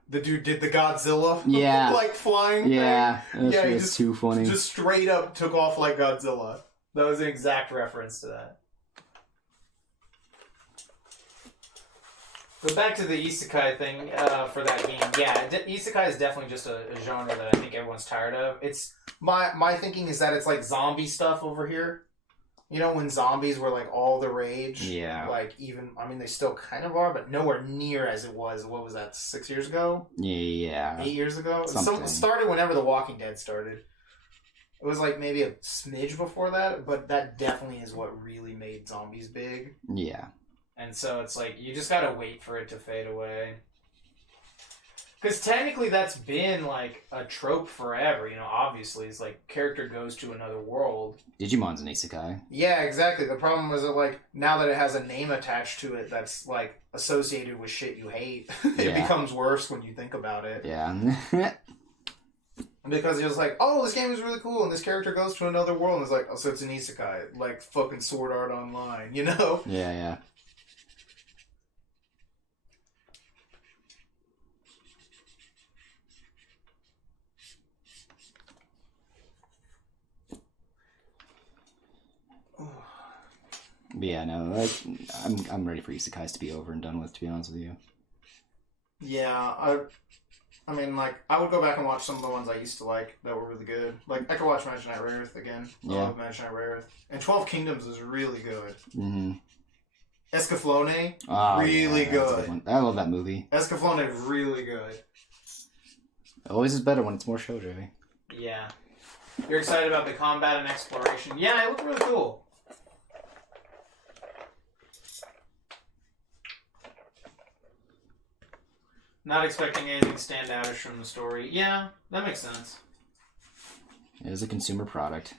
the dude did the Godzilla, yeah, flying. Yeah, thing. Yeah, he just too funny. Just straight up took off like Godzilla. That was an exact reference to that. But back to the isekai thing for that game. Yeah, isekai is definitely just a genre that I think everyone's tired of. It's my thinking is that it's like zombie stuff over here. You know, when zombies were all the rage. Yeah. They still kind of are, but nowhere near as it was. What was that? 6 years ago? Yeah. 8 years ago. It started whenever The Walking Dead started. It was maybe a smidge before that, but that definitely is what really made zombies big. Yeah. And so it's you just gotta wait for it to fade away. Because technically that's been, like, a trope forever, you know, obviously. It's like, character goes to another world. Digimon's an isekai. Yeah, exactly. The problem is that, like, now that it has a name attached to it that's, like, associated with shit you hate, it becomes worse when you think about it. Yeah. Because you're just like, oh, this game is really cool, and this character goes to another world, and it's like, oh, so it's an isekai. Like, fucking Sword Art Online, you know? Yeah. But yeah, no, I'm ready for isekais to be over and done with, to be honest with you. Yeah, I mean, like, I would go back and watch some of the ones I used to like that were really good. Like, I could watch Magic Knight Rare Earth again. I love Magic Knight Rare Earth. And 12 Kingdoms is really good. Mm-hmm. Escaflowne, really good. I love that movie. Escaflowne is really good. It always is better when it's more shoujo. Yeah. You're excited about the combat and exploration? Yeah, it looked really cool. Not expecting anything standoutish from the story. Yeah, that makes sense. It is a consumer product.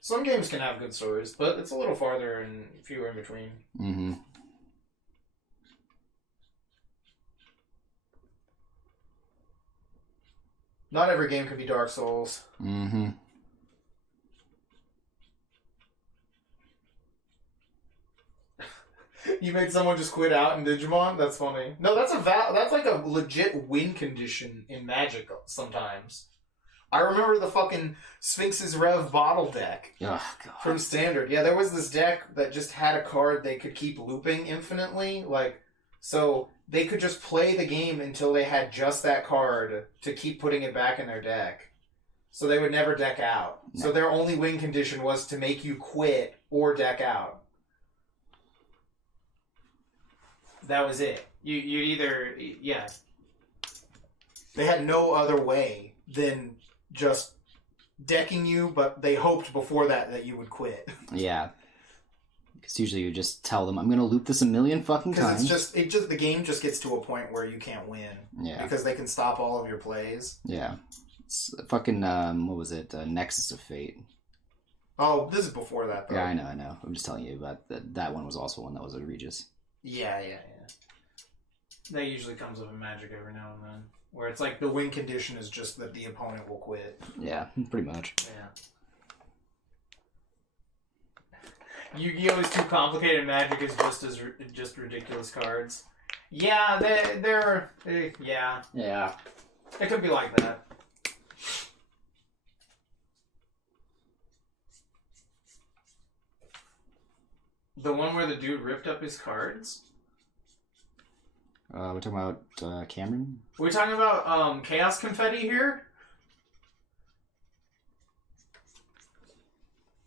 Some games can have good stories, but it's a little farther and fewer in between. Mm-hmm. Not every game could be Dark Souls. Mm-hmm. You made someone just quit out in Digimon? That's funny. No, that's like a legit win condition in Magic sometimes. I remember the fucking Sphinx's Rev bottle deck from Standard. Yeah, there was this deck that just had a card they could keep looping infinitely. Like, so they could just play the game until they had just that card to keep putting it back in their deck. So they would never deck out. No. So their only win condition was to make you quit or deck out. That was it. You'd either... Yeah. They had no other way than just decking you, but they hoped before that you would quit. Yeah. Because usually you just tell them, I'm going to loop this a million fucking times. Because it's just... the game just gets to a point where you can't win. Yeah. Because they can stop all of your plays. Yeah. It's fucking, what was it? Nexus of Fate. Oh, this is before that, though. Yeah, I know. I'm just telling you about that one was also one that was egregious. Yeah. That usually comes up in Magic every now and then. Where it's like the win condition is just that the opponent will quit. Yeah, pretty much. Yeah. Yu-Gi-Oh! Is too complicated. Magic is just ridiculous cards. Yeah, they're yeah. Yeah. It could be like that. The one where the dude ripped up his cards? We're talking about Cameron? We're talking about Chaos Confetti here?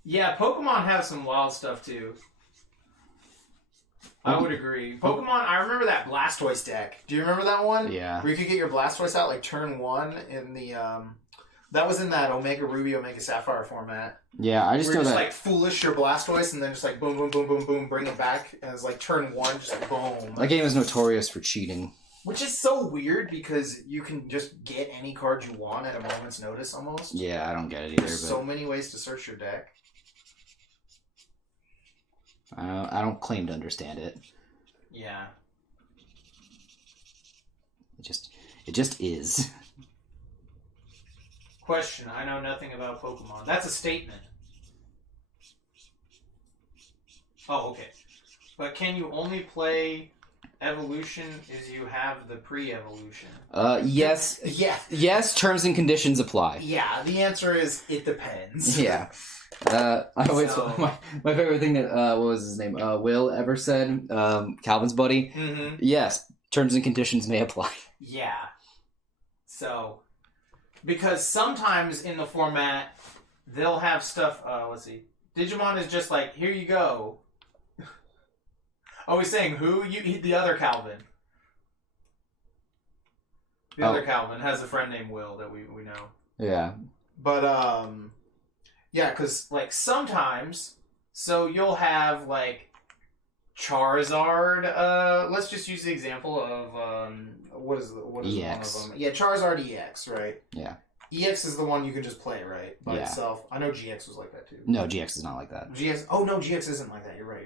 Yeah, Pokemon have some wild stuff too. I would agree. Pokemon, I remember that Blastoise deck. Do you remember that one? Yeah. Where you could get your Blastoise out like turn 1 in the... That was in that Omega Ruby, Omega Sapphire format. Yeah, I just know that... like foolish your Blastoise and then just like boom, boom, boom, boom, boom, bring it back. And it's like turn 1, just like boom. That game is notorious for cheating. Which is so weird because you can just get any card you want at a moment's notice almost. Yeah, I don't get it either. There's so many ways to search your deck. I don't claim to understand it. Yeah. It just is. Question, I know nothing about Pokemon. That's a statement. Oh, okay. But can you only play evolution as you have the pre-evolution? Yes. Yeah. Yes, terms and conditions apply. Yeah, the answer is it depends. Yeah. I always my favorite thing that what was his name? Will ever said, Calvin's buddy. Mm-hmm. Yes, terms and conditions may apply. Yeah. So, because sometimes in the format they'll have stuff. Let's see. Digimon is just like, here you go. Oh, he's saying who? The other Calvin. The other Calvin has a friend named Will that we know. Yeah. But yeah, because like sometimes, so you'll have like Charizard. Let's just use the example of what is EX. one of them? Yeah, Charizard EX, right? Yeah. EX is the one you can just play, right? By itself. I know GX was like that too. No, GX is not like that. GX. Oh no, GX isn't like that. You're right.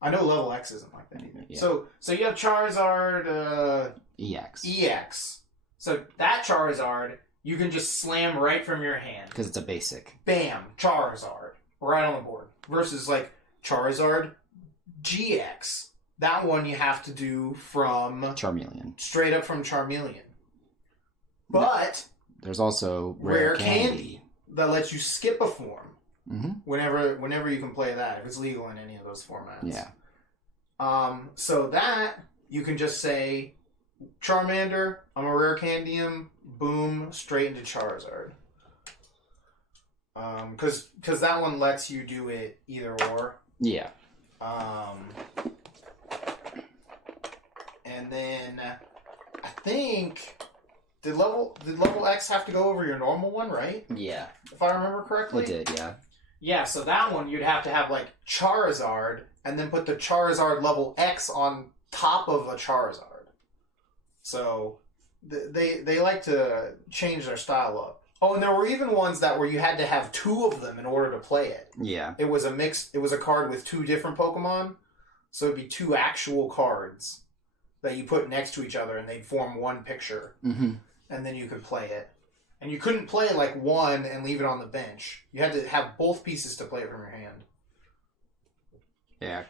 I know Level X isn't like that either. Yeah. So you have Charizard EX. EX. So that Charizard you can just slam right from your hand because it's a basic. Bam, Charizard right on the board. Versus like Charizard GX. That one you have to do from Charmeleon. Straight up from Charmeleon. But there's also Rare Candy that lets you skip a form. Mm-hmm. Whenever you can play that, if it's legal in any of those formats. Yeah. So that you can just say Charmander, I'm a Rare Candium, boom, straight into Charizard. Because that one lets you do it either or. Yeah. And then I think did level X have to go over your normal one, right? Yeah. If I remember correctly. It did, yeah. Yeah, so that one you'd have to have like Charizard and then put the Charizard level X on top of a Charizard. So they like to change their style up. Oh, and there were even ones that where you had to have two of them in order to play it. Yeah. It was a card with two different Pokemon. So it'd be two actual cards that you put next to each other and they'd form one picture. Mm-hmm. And then you could play it. And you couldn't play like one and leave it on the bench. You had to have both pieces to play it from your hand. Yeah.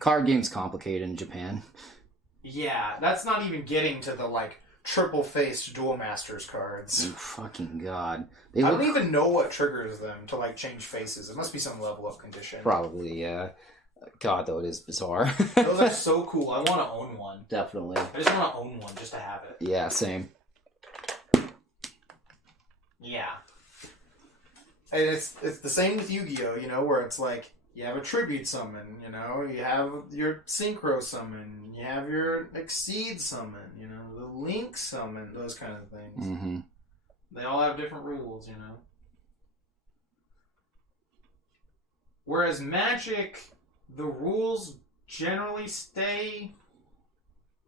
Card game's complicated in Japan. Yeah, that's not even getting to the like triple-faced Duel Masters cards. Oh, fucking God. I don't even know what triggers them to like change faces. It must be some level up condition. Probably, yeah. God, though, it is bizarre. Those are so cool. I want to own one. Definitely. I just want to own one just to have it. Yeah, same. Yeah. And it's the same with Yu-Gi-Oh, you know, where it's like, you have a Tribute Summon, you know, you have your Synchro Summon, you have your Exceed Summon, you know, the Link Summon, those kind of things. Mm-hmm. They all have different rules, you know. Whereas Magic, the rules generally stay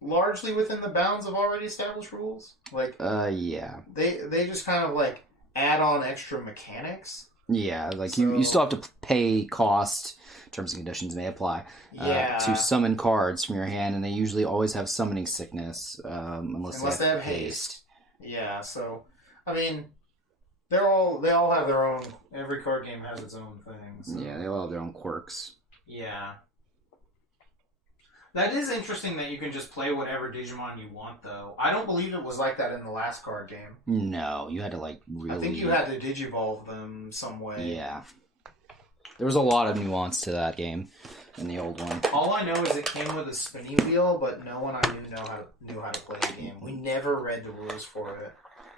largely within the bounds of already established rules. Like, yeah. They just kind of like add on extra mechanics. Yeah, like you still have to pay cost. Terms and conditions may apply. To summon cards from your hand, and they usually always have summoning sickness, unless they have haste. Yeah, so I mean, they all have their own. Every card game has its own thing. So. Yeah, they all have their own quirks. Yeah. That is interesting that you can just play whatever Digimon you want, though. I don't believe it was like that in the last card game. No, you had to, like, really... I think you had to Digivolve them some way. Yeah. There was a lot of nuance to that game in the old one. All I know is it came with a spinning wheel, but no one I knew how to play the game. We never read the rules for it.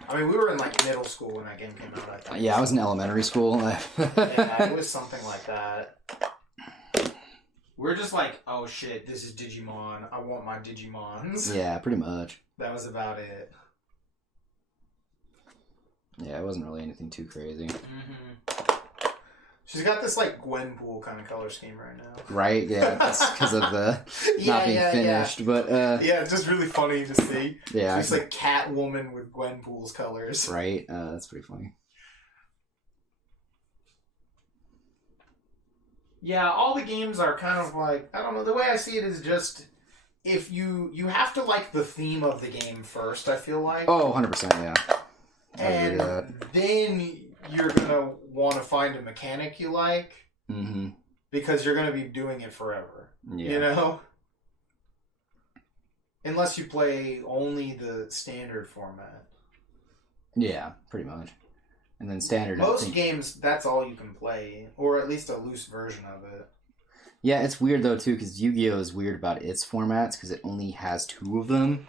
I mean, we were in, like, middle school when that game came out, I think. Yeah, I was in elementary school. Yeah, it was something like that. We're just like, oh shit, this is Digimon. I want my Digimons. Yeah, pretty much. That was about it. Yeah, it wasn't really anything too crazy. Mm-hmm. She's got this like Gwenpool kind of color scheme right now. Right? Yeah, that's because of the not being finished. Yeah. But yeah, it's just really funny to see. Yeah, she's like Catwoman with Gwenpool's colors. Right? That's pretty funny. Yeah, all the games are kind of like, I don't know, the way I see it is just, if you have to like the theme of the game first, I feel like. Oh, 100%, yeah. And then you're going to want to find a mechanic you like, mm-hmm. because you're going to be doing it forever, yeah. You know? Unless you play only the standard format. Yeah, pretty much. And then standard. Most games, that's all you can play, or at least a loose version of it. Yeah, it's weird though too, because Yu-Gi-Oh is weird about its formats because it only has 2 of them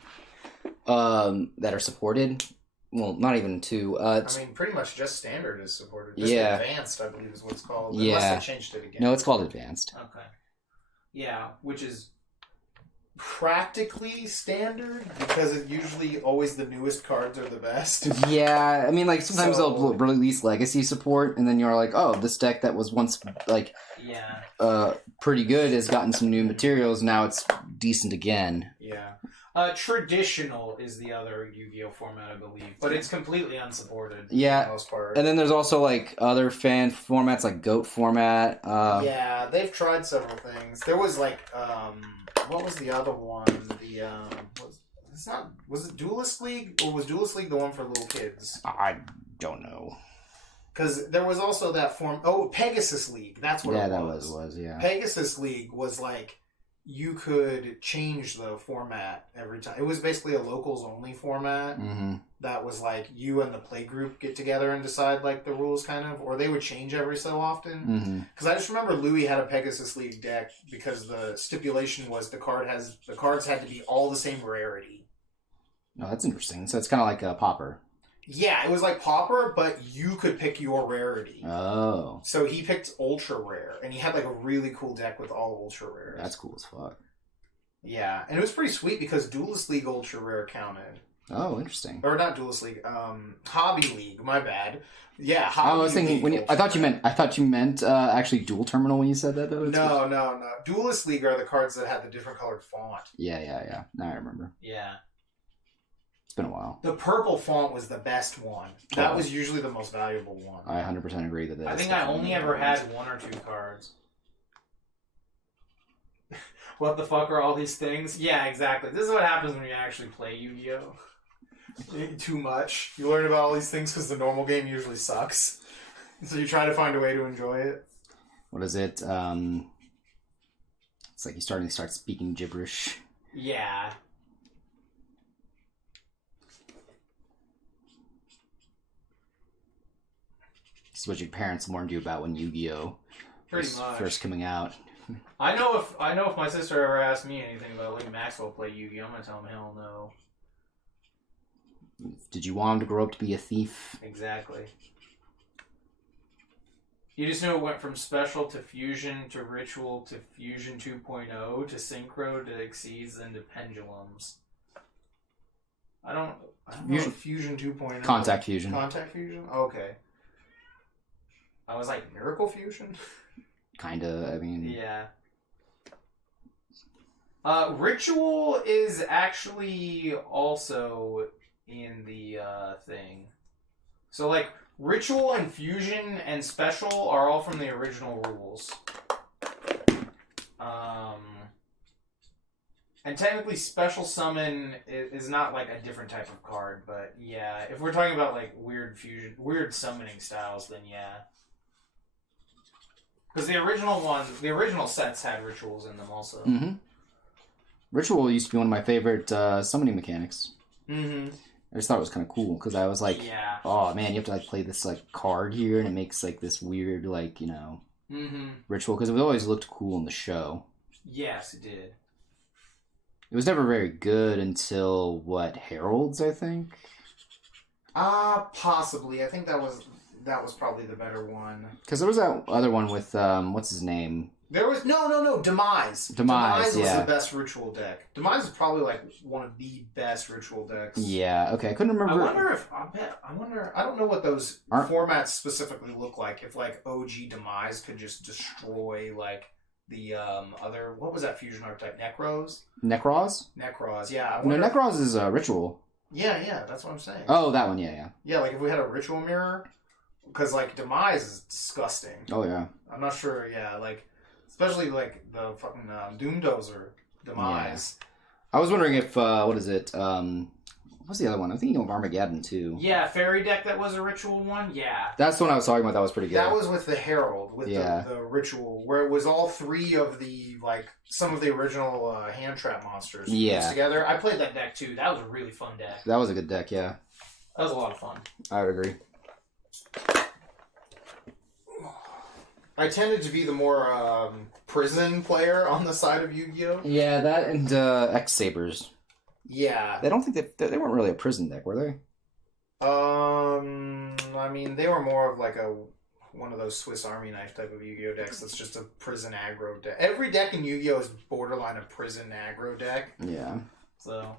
that are supported. Well, not even 2. I mean, pretty much just standard is supported. Just advanced, I believe, is what's called. Yeah. Unless they changed it again. No, it's called advanced. Okay. Yeah, which is practically standard because it usually always the newest cards are the best. Yeah, I mean, like sometimes they'll release legacy support, and then you're like, oh, this deck that was once like pretty good has gotten some new materials. Now it's decent again. Yeah. Traditional is the other Yu-Gi-Oh format, I believe, but it's completely unsupported. Yeah, for the most part. And then there's also like other fan formats, like GOAT format. Yeah, they've tried several things. There was like, what was the other one? Was it Duelist League, or was Duelist League the one for little kids? I don't know. Because there was also that form. Oh, Pegasus League. That's what it was. Yeah, that was. Yeah. Pegasus League was like, you could change the format every time. It was basically a locals only format that was like you and the play group get together and decide like the rules kind of, or they would change every so often. Because I just remember Louis had a Pegasus League deck because the stipulation was the cards had to be all the same rarity. Oh, that's interesting. So it's kind of like a Pauper. Yeah, it was like Pauper, but you could pick your rarity. Oh. So he picked Ultra Rare, and he had like a really cool deck with all Ultra Rares. That's cool as fuck. Yeah, and it was pretty sweet because Duelist League Ultra Rare counted. Oh, interesting. Or not Duelist League, Hobby League, my bad. Yeah, Hobby League. I was thinking, I thought you meant actually Dual Terminal when you said that, though. No. Duelist League are the cards that had the different colored font. Yeah. Now I remember. Yeah. It's been a while. The purple font was the best one. That was usually the most valuable one. I 100% agree that I think I only ever had one or two cards. What the fuck are all these things? Yeah, exactly. This is what happens when you actually play Yu-Gi-Oh! Too much. You learn about all these things because the normal game usually sucks. So you try to find a way to enjoy it. What is it? It's like you start speaking gibberish. Yeah. This is what your parents warned you about when Yu-Gi-Oh! Was first coming out. I know if my sister ever asked me anything about letting Maxwell play Yu-Gi-Oh! I'm gonna tell him hell no. Did you want him to grow up to be a thief? Exactly. You just know it went from Special to Fusion to Ritual to Fusion 2.0 to Synchro to Exceeds and to Pendulums. I don't know Fusion 2.0. Contact Fusion. Contact Fusion? Okay. I was like, Miracle Fusion? Kinda, I mean... Yeah. Ritual is actually also in the thing. So, like, Ritual and Fusion and Special are all from the original rules. And technically Special Summon is not, like, a different type of card, but yeah, if we're talking about, like, weird summoning styles, then yeah. Because the original sets had rituals in them also. Mm-hmm. Ritual used to be one of my favorite summoning mechanics. Mm-hmm. I just thought it was kind of cool because I was like, oh man, you have to like play this like card here, and it makes like this weird like ritual because it always looked cool in the show. Yes, it did. It was never very good until Heralds, I think. Possibly. I think that was probably the better one. Because there was that other one with what's his name? There was no Demise. Demise was the best ritual deck. Demise is probably like one of the best ritual decks. Yeah. Okay, I couldn't remember. I don't know what those formats specifically look like. If like OG Demise could just destroy like the other, what was that fusion archetype? Necros. Yeah. No, Necros is a ritual. Yeah. That's what I'm saying. Oh, that one. Yeah. Yeah, like if we had a ritual mirror, because like Demise is disgusting. Oh yeah. I'm not sure. Yeah, like. Especially, like, the fucking Doom Dozer Demise. Yeah. I was wondering if, what is it? What's the other one? I'm thinking of Armageddon, too. Yeah, Fairy Deck that was a ritual one? Yeah. That's the one I was talking about. That was pretty good. That was with the Herald, with the ritual, where it was all three of the, like, some of the original hand trap monsters used together. I played that deck, too. That was a really fun deck. That was a good deck, yeah. That was a lot of fun. I would agree. I tended to be the more prison player on the side of Yu-Gi-Oh! Yeah, that and X-Sabers. Yeah. They don't think they weren't really a prison deck, were they? I mean, they were more of like a... one of those Swiss Army knife type of Yu-Gi-Oh decks that's just a prison aggro deck. Every deck in Yu-Gi-Oh is borderline a prison aggro deck. Yeah. So,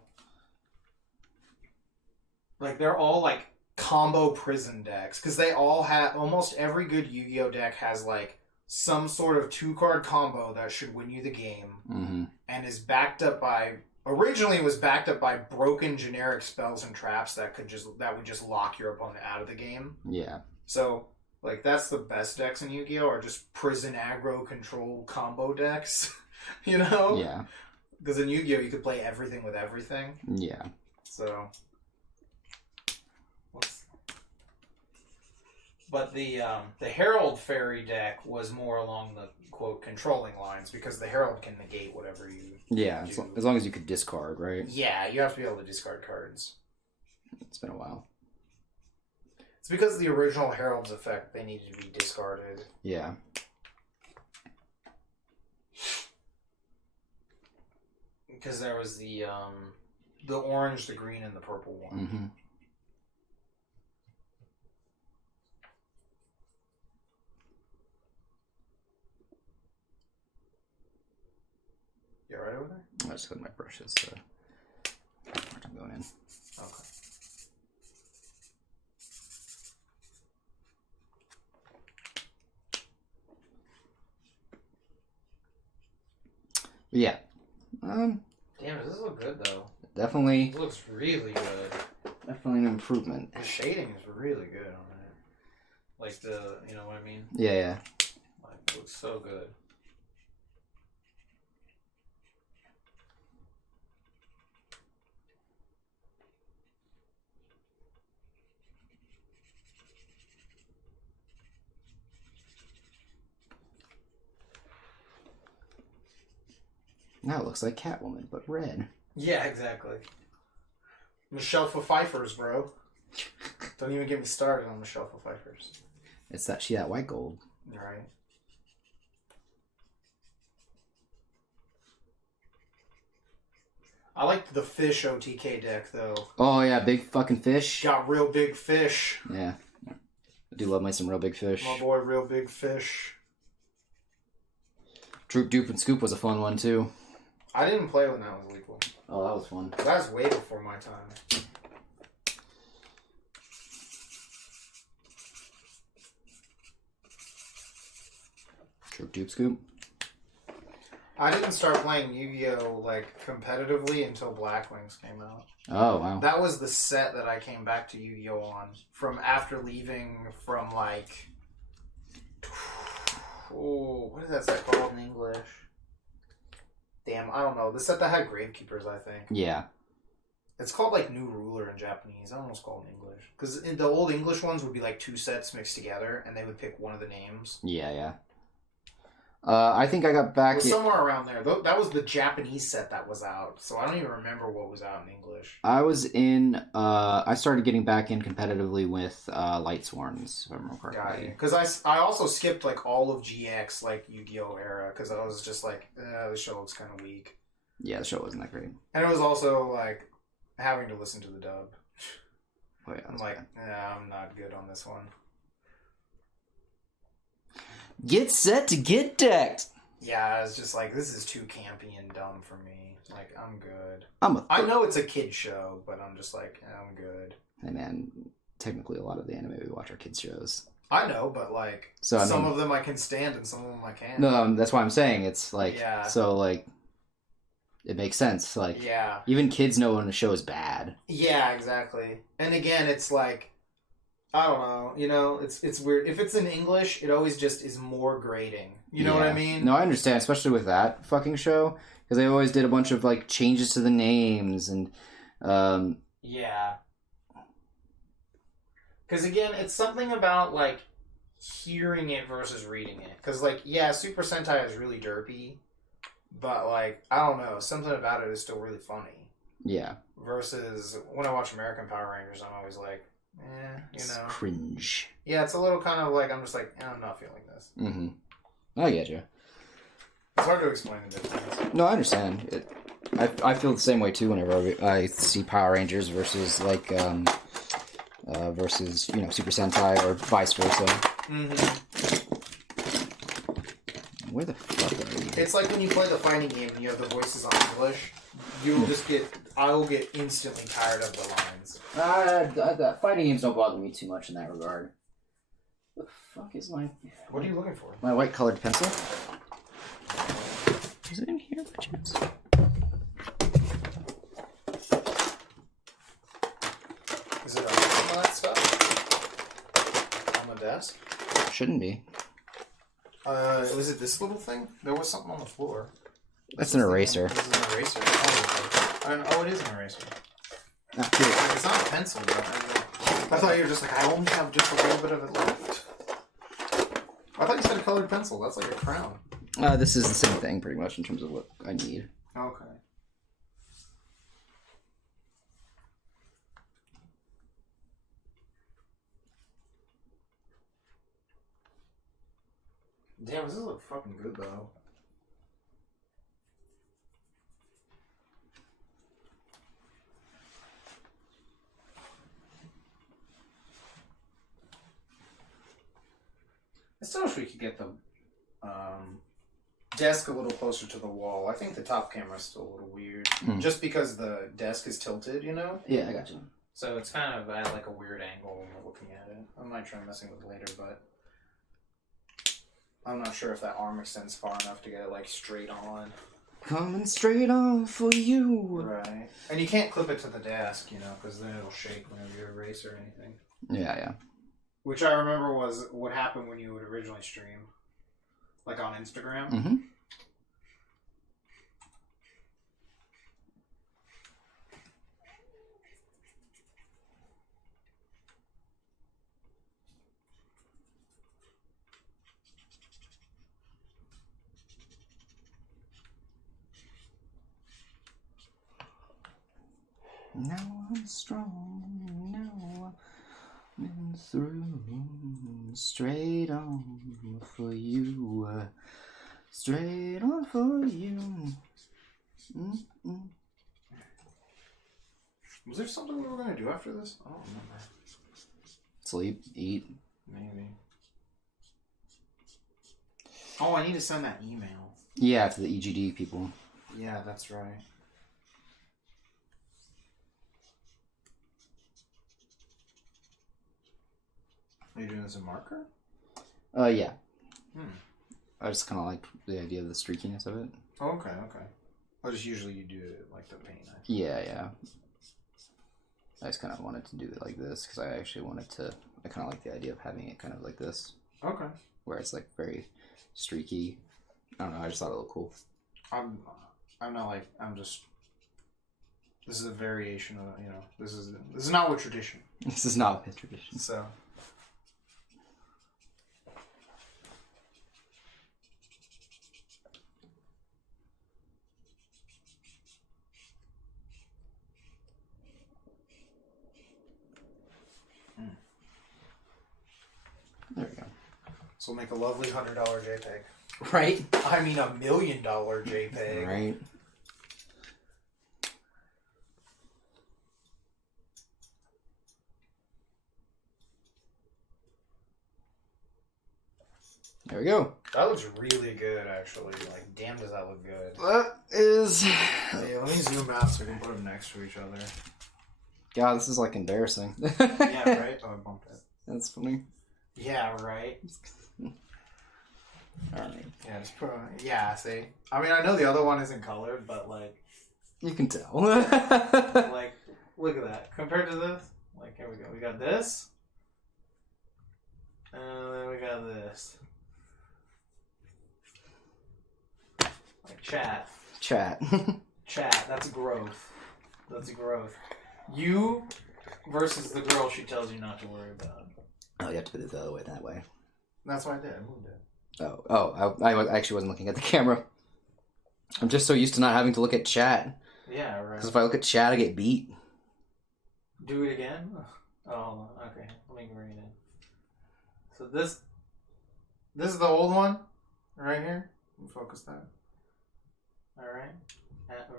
like, they're all, like, combo prison decks. Because they all have... Almost every good Yu-Gi-Oh deck has, like, some sort of 2-card combo that should win you the game. Mm-hmm. And is backed up by... Originally, it was backed up by broken generic spells and traps that would just lock your opponent out of the game. Yeah. So, like, that's the best decks in Yu-Gi-Oh! Are just prison aggro control combo decks. You know? Yeah. Because in Yu-Gi-Oh! You could play everything with everything. Yeah. So... But the Herald Fairy deck was more along the, quote, controlling lines, because the Herald can negate whatever you Yeah, do. as long as you could discard, right? Yeah, you have to be able to discard cards. It's been a while. It's because of the original Herald's effect, they needed to be discarded. Yeah. Because there was the orange, the green, and the purple one. Mm-hmm. You alright over there? I just got my brushes. I'm going in. Okay. Yeah. Damn, does this look good, though? Definitely. It looks really good. Definitely an improvement. The shading is really good on it. Like you know what I mean? Yeah, yeah. Like, it looks so good. Now it looks like Catwoman, but red. Yeah, exactly. Michelle for Pfeiffers, bro. Don't even get me started on Michelle for Pfeiffers. It's that white gold. Right. I liked the fish OTK deck, though. Oh, yeah, big fucking fish. Got real big fish. Yeah. I do love some real big fish. My boy, real big fish. Droop, Dupe, and Scoop was a fun one, too. I didn't play when that was legal. Oh, that was fun. That was way before my time. Droop, Dupe, Scoop. I didn't start playing Yu-Gi-Oh! Like, competitively until Black Wings came out. Oh, wow. That was the set that I came back to Yu-Gi-Oh! On. From after leaving from, like... Oh, what is that set called in English? Damn, I don't know. The set that had Gravekeepers, I think. Yeah. It's called, like, New Ruler in Japanese. I don't know what's called in English. Because the old English ones would be, like, 2 sets mixed together, and they would pick one of the names. Yeah, yeah. I think I got back... It was somewhere around there. That was the Japanese set that was out, so I don't even remember what was out in English. I was in... I started getting back in competitively with Light Swarms, if I remember correctly. Because I also skipped, like, all of GX, like, Yu-Gi-Oh! Era, because I was just like, the show looks kind of weak. Yeah, the show wasn't that great. And it was also, like, having to listen to the dub. Oh, yeah, I'm like, I'm not good on this one. Get set to get decked. Yeah, I was just like, this is too campy and dumb for me. Like, I'm good. I know it's a kid show, but I'm just like, I'm good. Hey man, technically a lot of the anime we watch are kids shows. I know, but like, some of them I can stand and some of them I can't. No, that's why I'm saying it's like, yeah. So like, it makes sense. Like, yeah, even kids know when a show is bad. Yeah, exactly. And again, it's like, I don't know, you know, it's weird. If it's in English, it always just is more grating. You know what I mean? No, I understand, especially with that fucking show, because they always did a bunch of, like, changes to the names, and, Yeah. Because, again, it's something about, like, hearing it versus reading it. Because, like, yeah, Super Sentai is really derpy, but, like, I don't know, something about it is still really funny. Yeah. Versus, when I watch American Power Rangers, I'm always like, you know. It's cringe. Yeah, it's a little kind of like, I'm just like, I'm not feeling this. Mm-hmm. I get you. It's hard to explain the difference. No, I understand. I feel the same way, too, whenever I see Power Rangers versus, like, versus, you know, Super Sentai or vice versa. Where the fuck are you? It's like when you play the fighting game and you have the voices on English. I will get instantly tired of the lines. The fighting games don't bother me too much in that regard. The fuck is my... What are you looking for? My white colored pencil? Is it in here by chance? Is it all that stuff? On the desk? Shouldn't be. Was it this little thing? There was something on the floor. That's an eraser. This is an eraser. Oh, it is an eraser. Ah, it's not a pencil, though. I thought you were just like, I only have just a little bit of it left. I thought you said a colored pencil. That's like a crown. This is the same thing, pretty much, in terms of what I need. Okay. Damn, this looks fucking good, though. I still wish we could get the desk a little closer to the wall. I think the top camera's still a little weird. Just because the desk is tilted, you know? Yeah, I got you. So it's kind of at like a weird angle when we're looking at it. I might try messing with it later, but I'm not sure if that arm extends far enough to get it like straight on. Coming straight on for you. Right. And you can't clip it to the desk, you know, because then it'll shake whenever you erase or anything. Yeah, yeah. Which I remember was what happened when you would originally stream. Like on Instagram. Mm-hmm. Now I'm strong, now I'm through, straight on for you, straight on for you. Mm-mm. Was there something we were going to do after this? I don't remember. Sleep, eat. Maybe. Oh, I need to send that email. Yeah, to the EGD people. Yeah, that's right. Are you doing this in marker? Yeah. I just kind of like the idea of the streakiness of it. Oh, okay, okay. Well, just usually you do it like the paint. Yeah, yeah. I just kind of wanted to do it like this because I actually wanted to. I kind of like the idea of having it kind of like this. Okay. Where it's like very streaky. I don't know. I just thought it looked cool. I'm not like I'm just. This is a variation of This is not what tradition. This is not a tradition. So. There we go. This will make a lovely $100 JPEG. Right? I mean $1 million JPEG. Right. There we go. That looks really good, actually. Like, damn, does that look good. That is... Hey, let me zoom out so we can put them next to each other. God, this is, like, embarrassing. Yeah, right? Oh, I bumped it. That's funny. Yeah, right? Alright. Yeah, just put on... Yeah, see? I mean, I know the other one isn't colored, but, like... You can tell. Like, look at that. Compared to this, like, here we go. We got this. And then we got this. Like, chat. Chat. Chat. That's growth. That's growth. You versus the girl she tells you not to worry about. Oh, you have to put it the other way, that way. That's why I did. I moved it. I actually wasn't looking at the camera. I'm just so used to not having to look at chat. Yeah, right. Because if I look at chat, I get beat. Do it again? Oh, okay. Let me bring it in. So this is the old one, right here. Let me focus that. All right.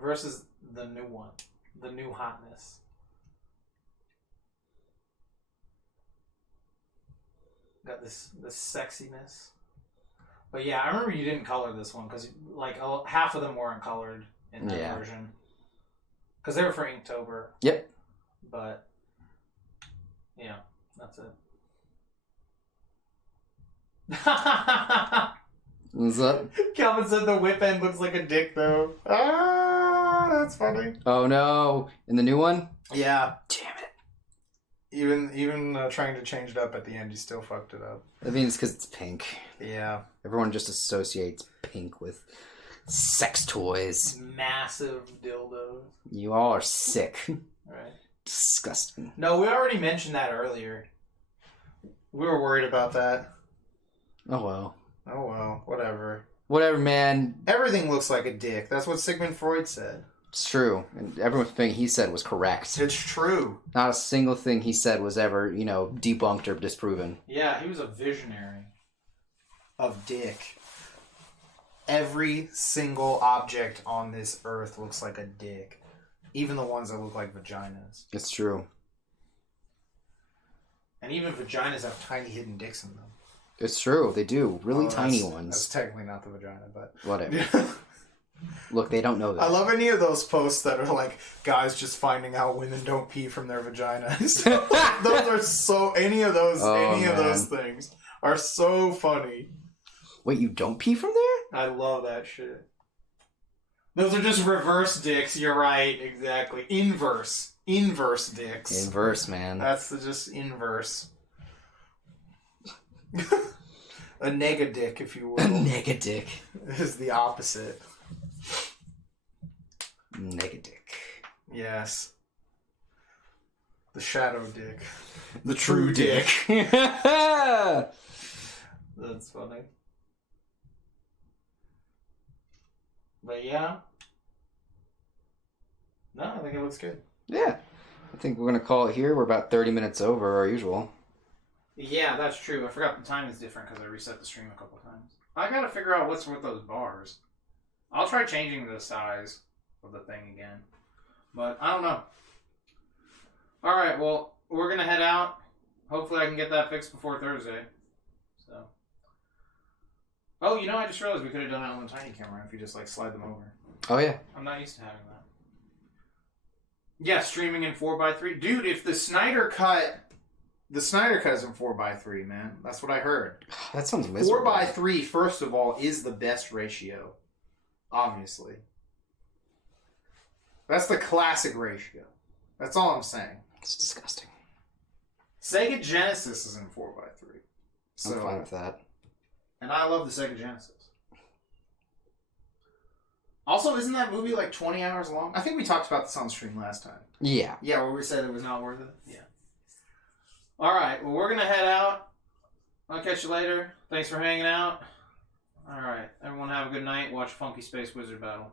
Versus the new one, the new hotness. Got this sexiness. But yeah, I remember you didn't color this one because like half of them weren't colored in that version. Because they were for Inktober. Yep. But yeah, that's it. What's up? Calvin said the whip end looks like a dick though. Ah, that's funny. Oh no! In the new one? Yeah. Damn it. Even trying to change it up at the end, you still fucked it up. I mean, it's because it's pink. Yeah. Everyone just associates pink with sex toys. Massive dildos. You all are sick. Right. Disgusting. No, we already mentioned that earlier. We were worried about that. Oh well. Oh well, whatever. Whatever, man. Everything looks like a dick. That's what Sigmund Freud said. It's true. And everything he said was correct. It's true. Not a single thing he said was ever, debunked or disproven. Yeah, he was a visionary. Of dick. Every single object on this earth looks like a dick. Even the ones that look like vaginas. It's true. And even vaginas have Tiny hidden dicks in them. It's true. They do. Really tiny ones. That's technically not the vagina, but... Whatever. Look, they don't know that. I love any of those posts that are like guys just finding out women don't pee from their vaginas. Those are so... Any of those things are so funny. Wait, you don't pee from there? I love that shit. Those are just reverse dicks. You're right. Exactly. Inverse dicks. Inverse, man. That's just inverse. A negadick, if you will. A negadick. Is the opposite. Negadick. Yes. The shadow dick. The true dick. That's funny. But yeah. No, I think it looks good. Yeah. I think we're going to call it here. We're about 30 minutes over our usual. Yeah, that's true. I forgot the time is different because I reset the stream a couple times. I got to figure out what's with those bars. I'll try changing the size of the thing again. But I don't know. Alright, well, we're going to head out. Hopefully I can get that fixed before Thursday. So. Oh, I just realized we could have done it on the tiny camera if you just slide them over. Oh, yeah. I'm not used to having that. Yeah, streaming in 4:3. Dude, if the Snyder Cut... The Snyder Cut is in 4:3, man. That's what I heard. That sounds miserable. 4:3, first of all, is the best ratio. Obviously. That's the classic ratio. That's all I'm saying. It's disgusting. Sega Genesis is in 4:3. I'm fine with that. And I love the Sega Genesis. Also, isn't that movie 20 hours long? I think we talked about this on stream last time. Yeah. Yeah, where we said it was not worth it? Yeah. Alright, well, we're going to head out. I'll catch you later. Thanks for hanging out. Alright, everyone have a good night. Watch Funky Space Wizard Battle.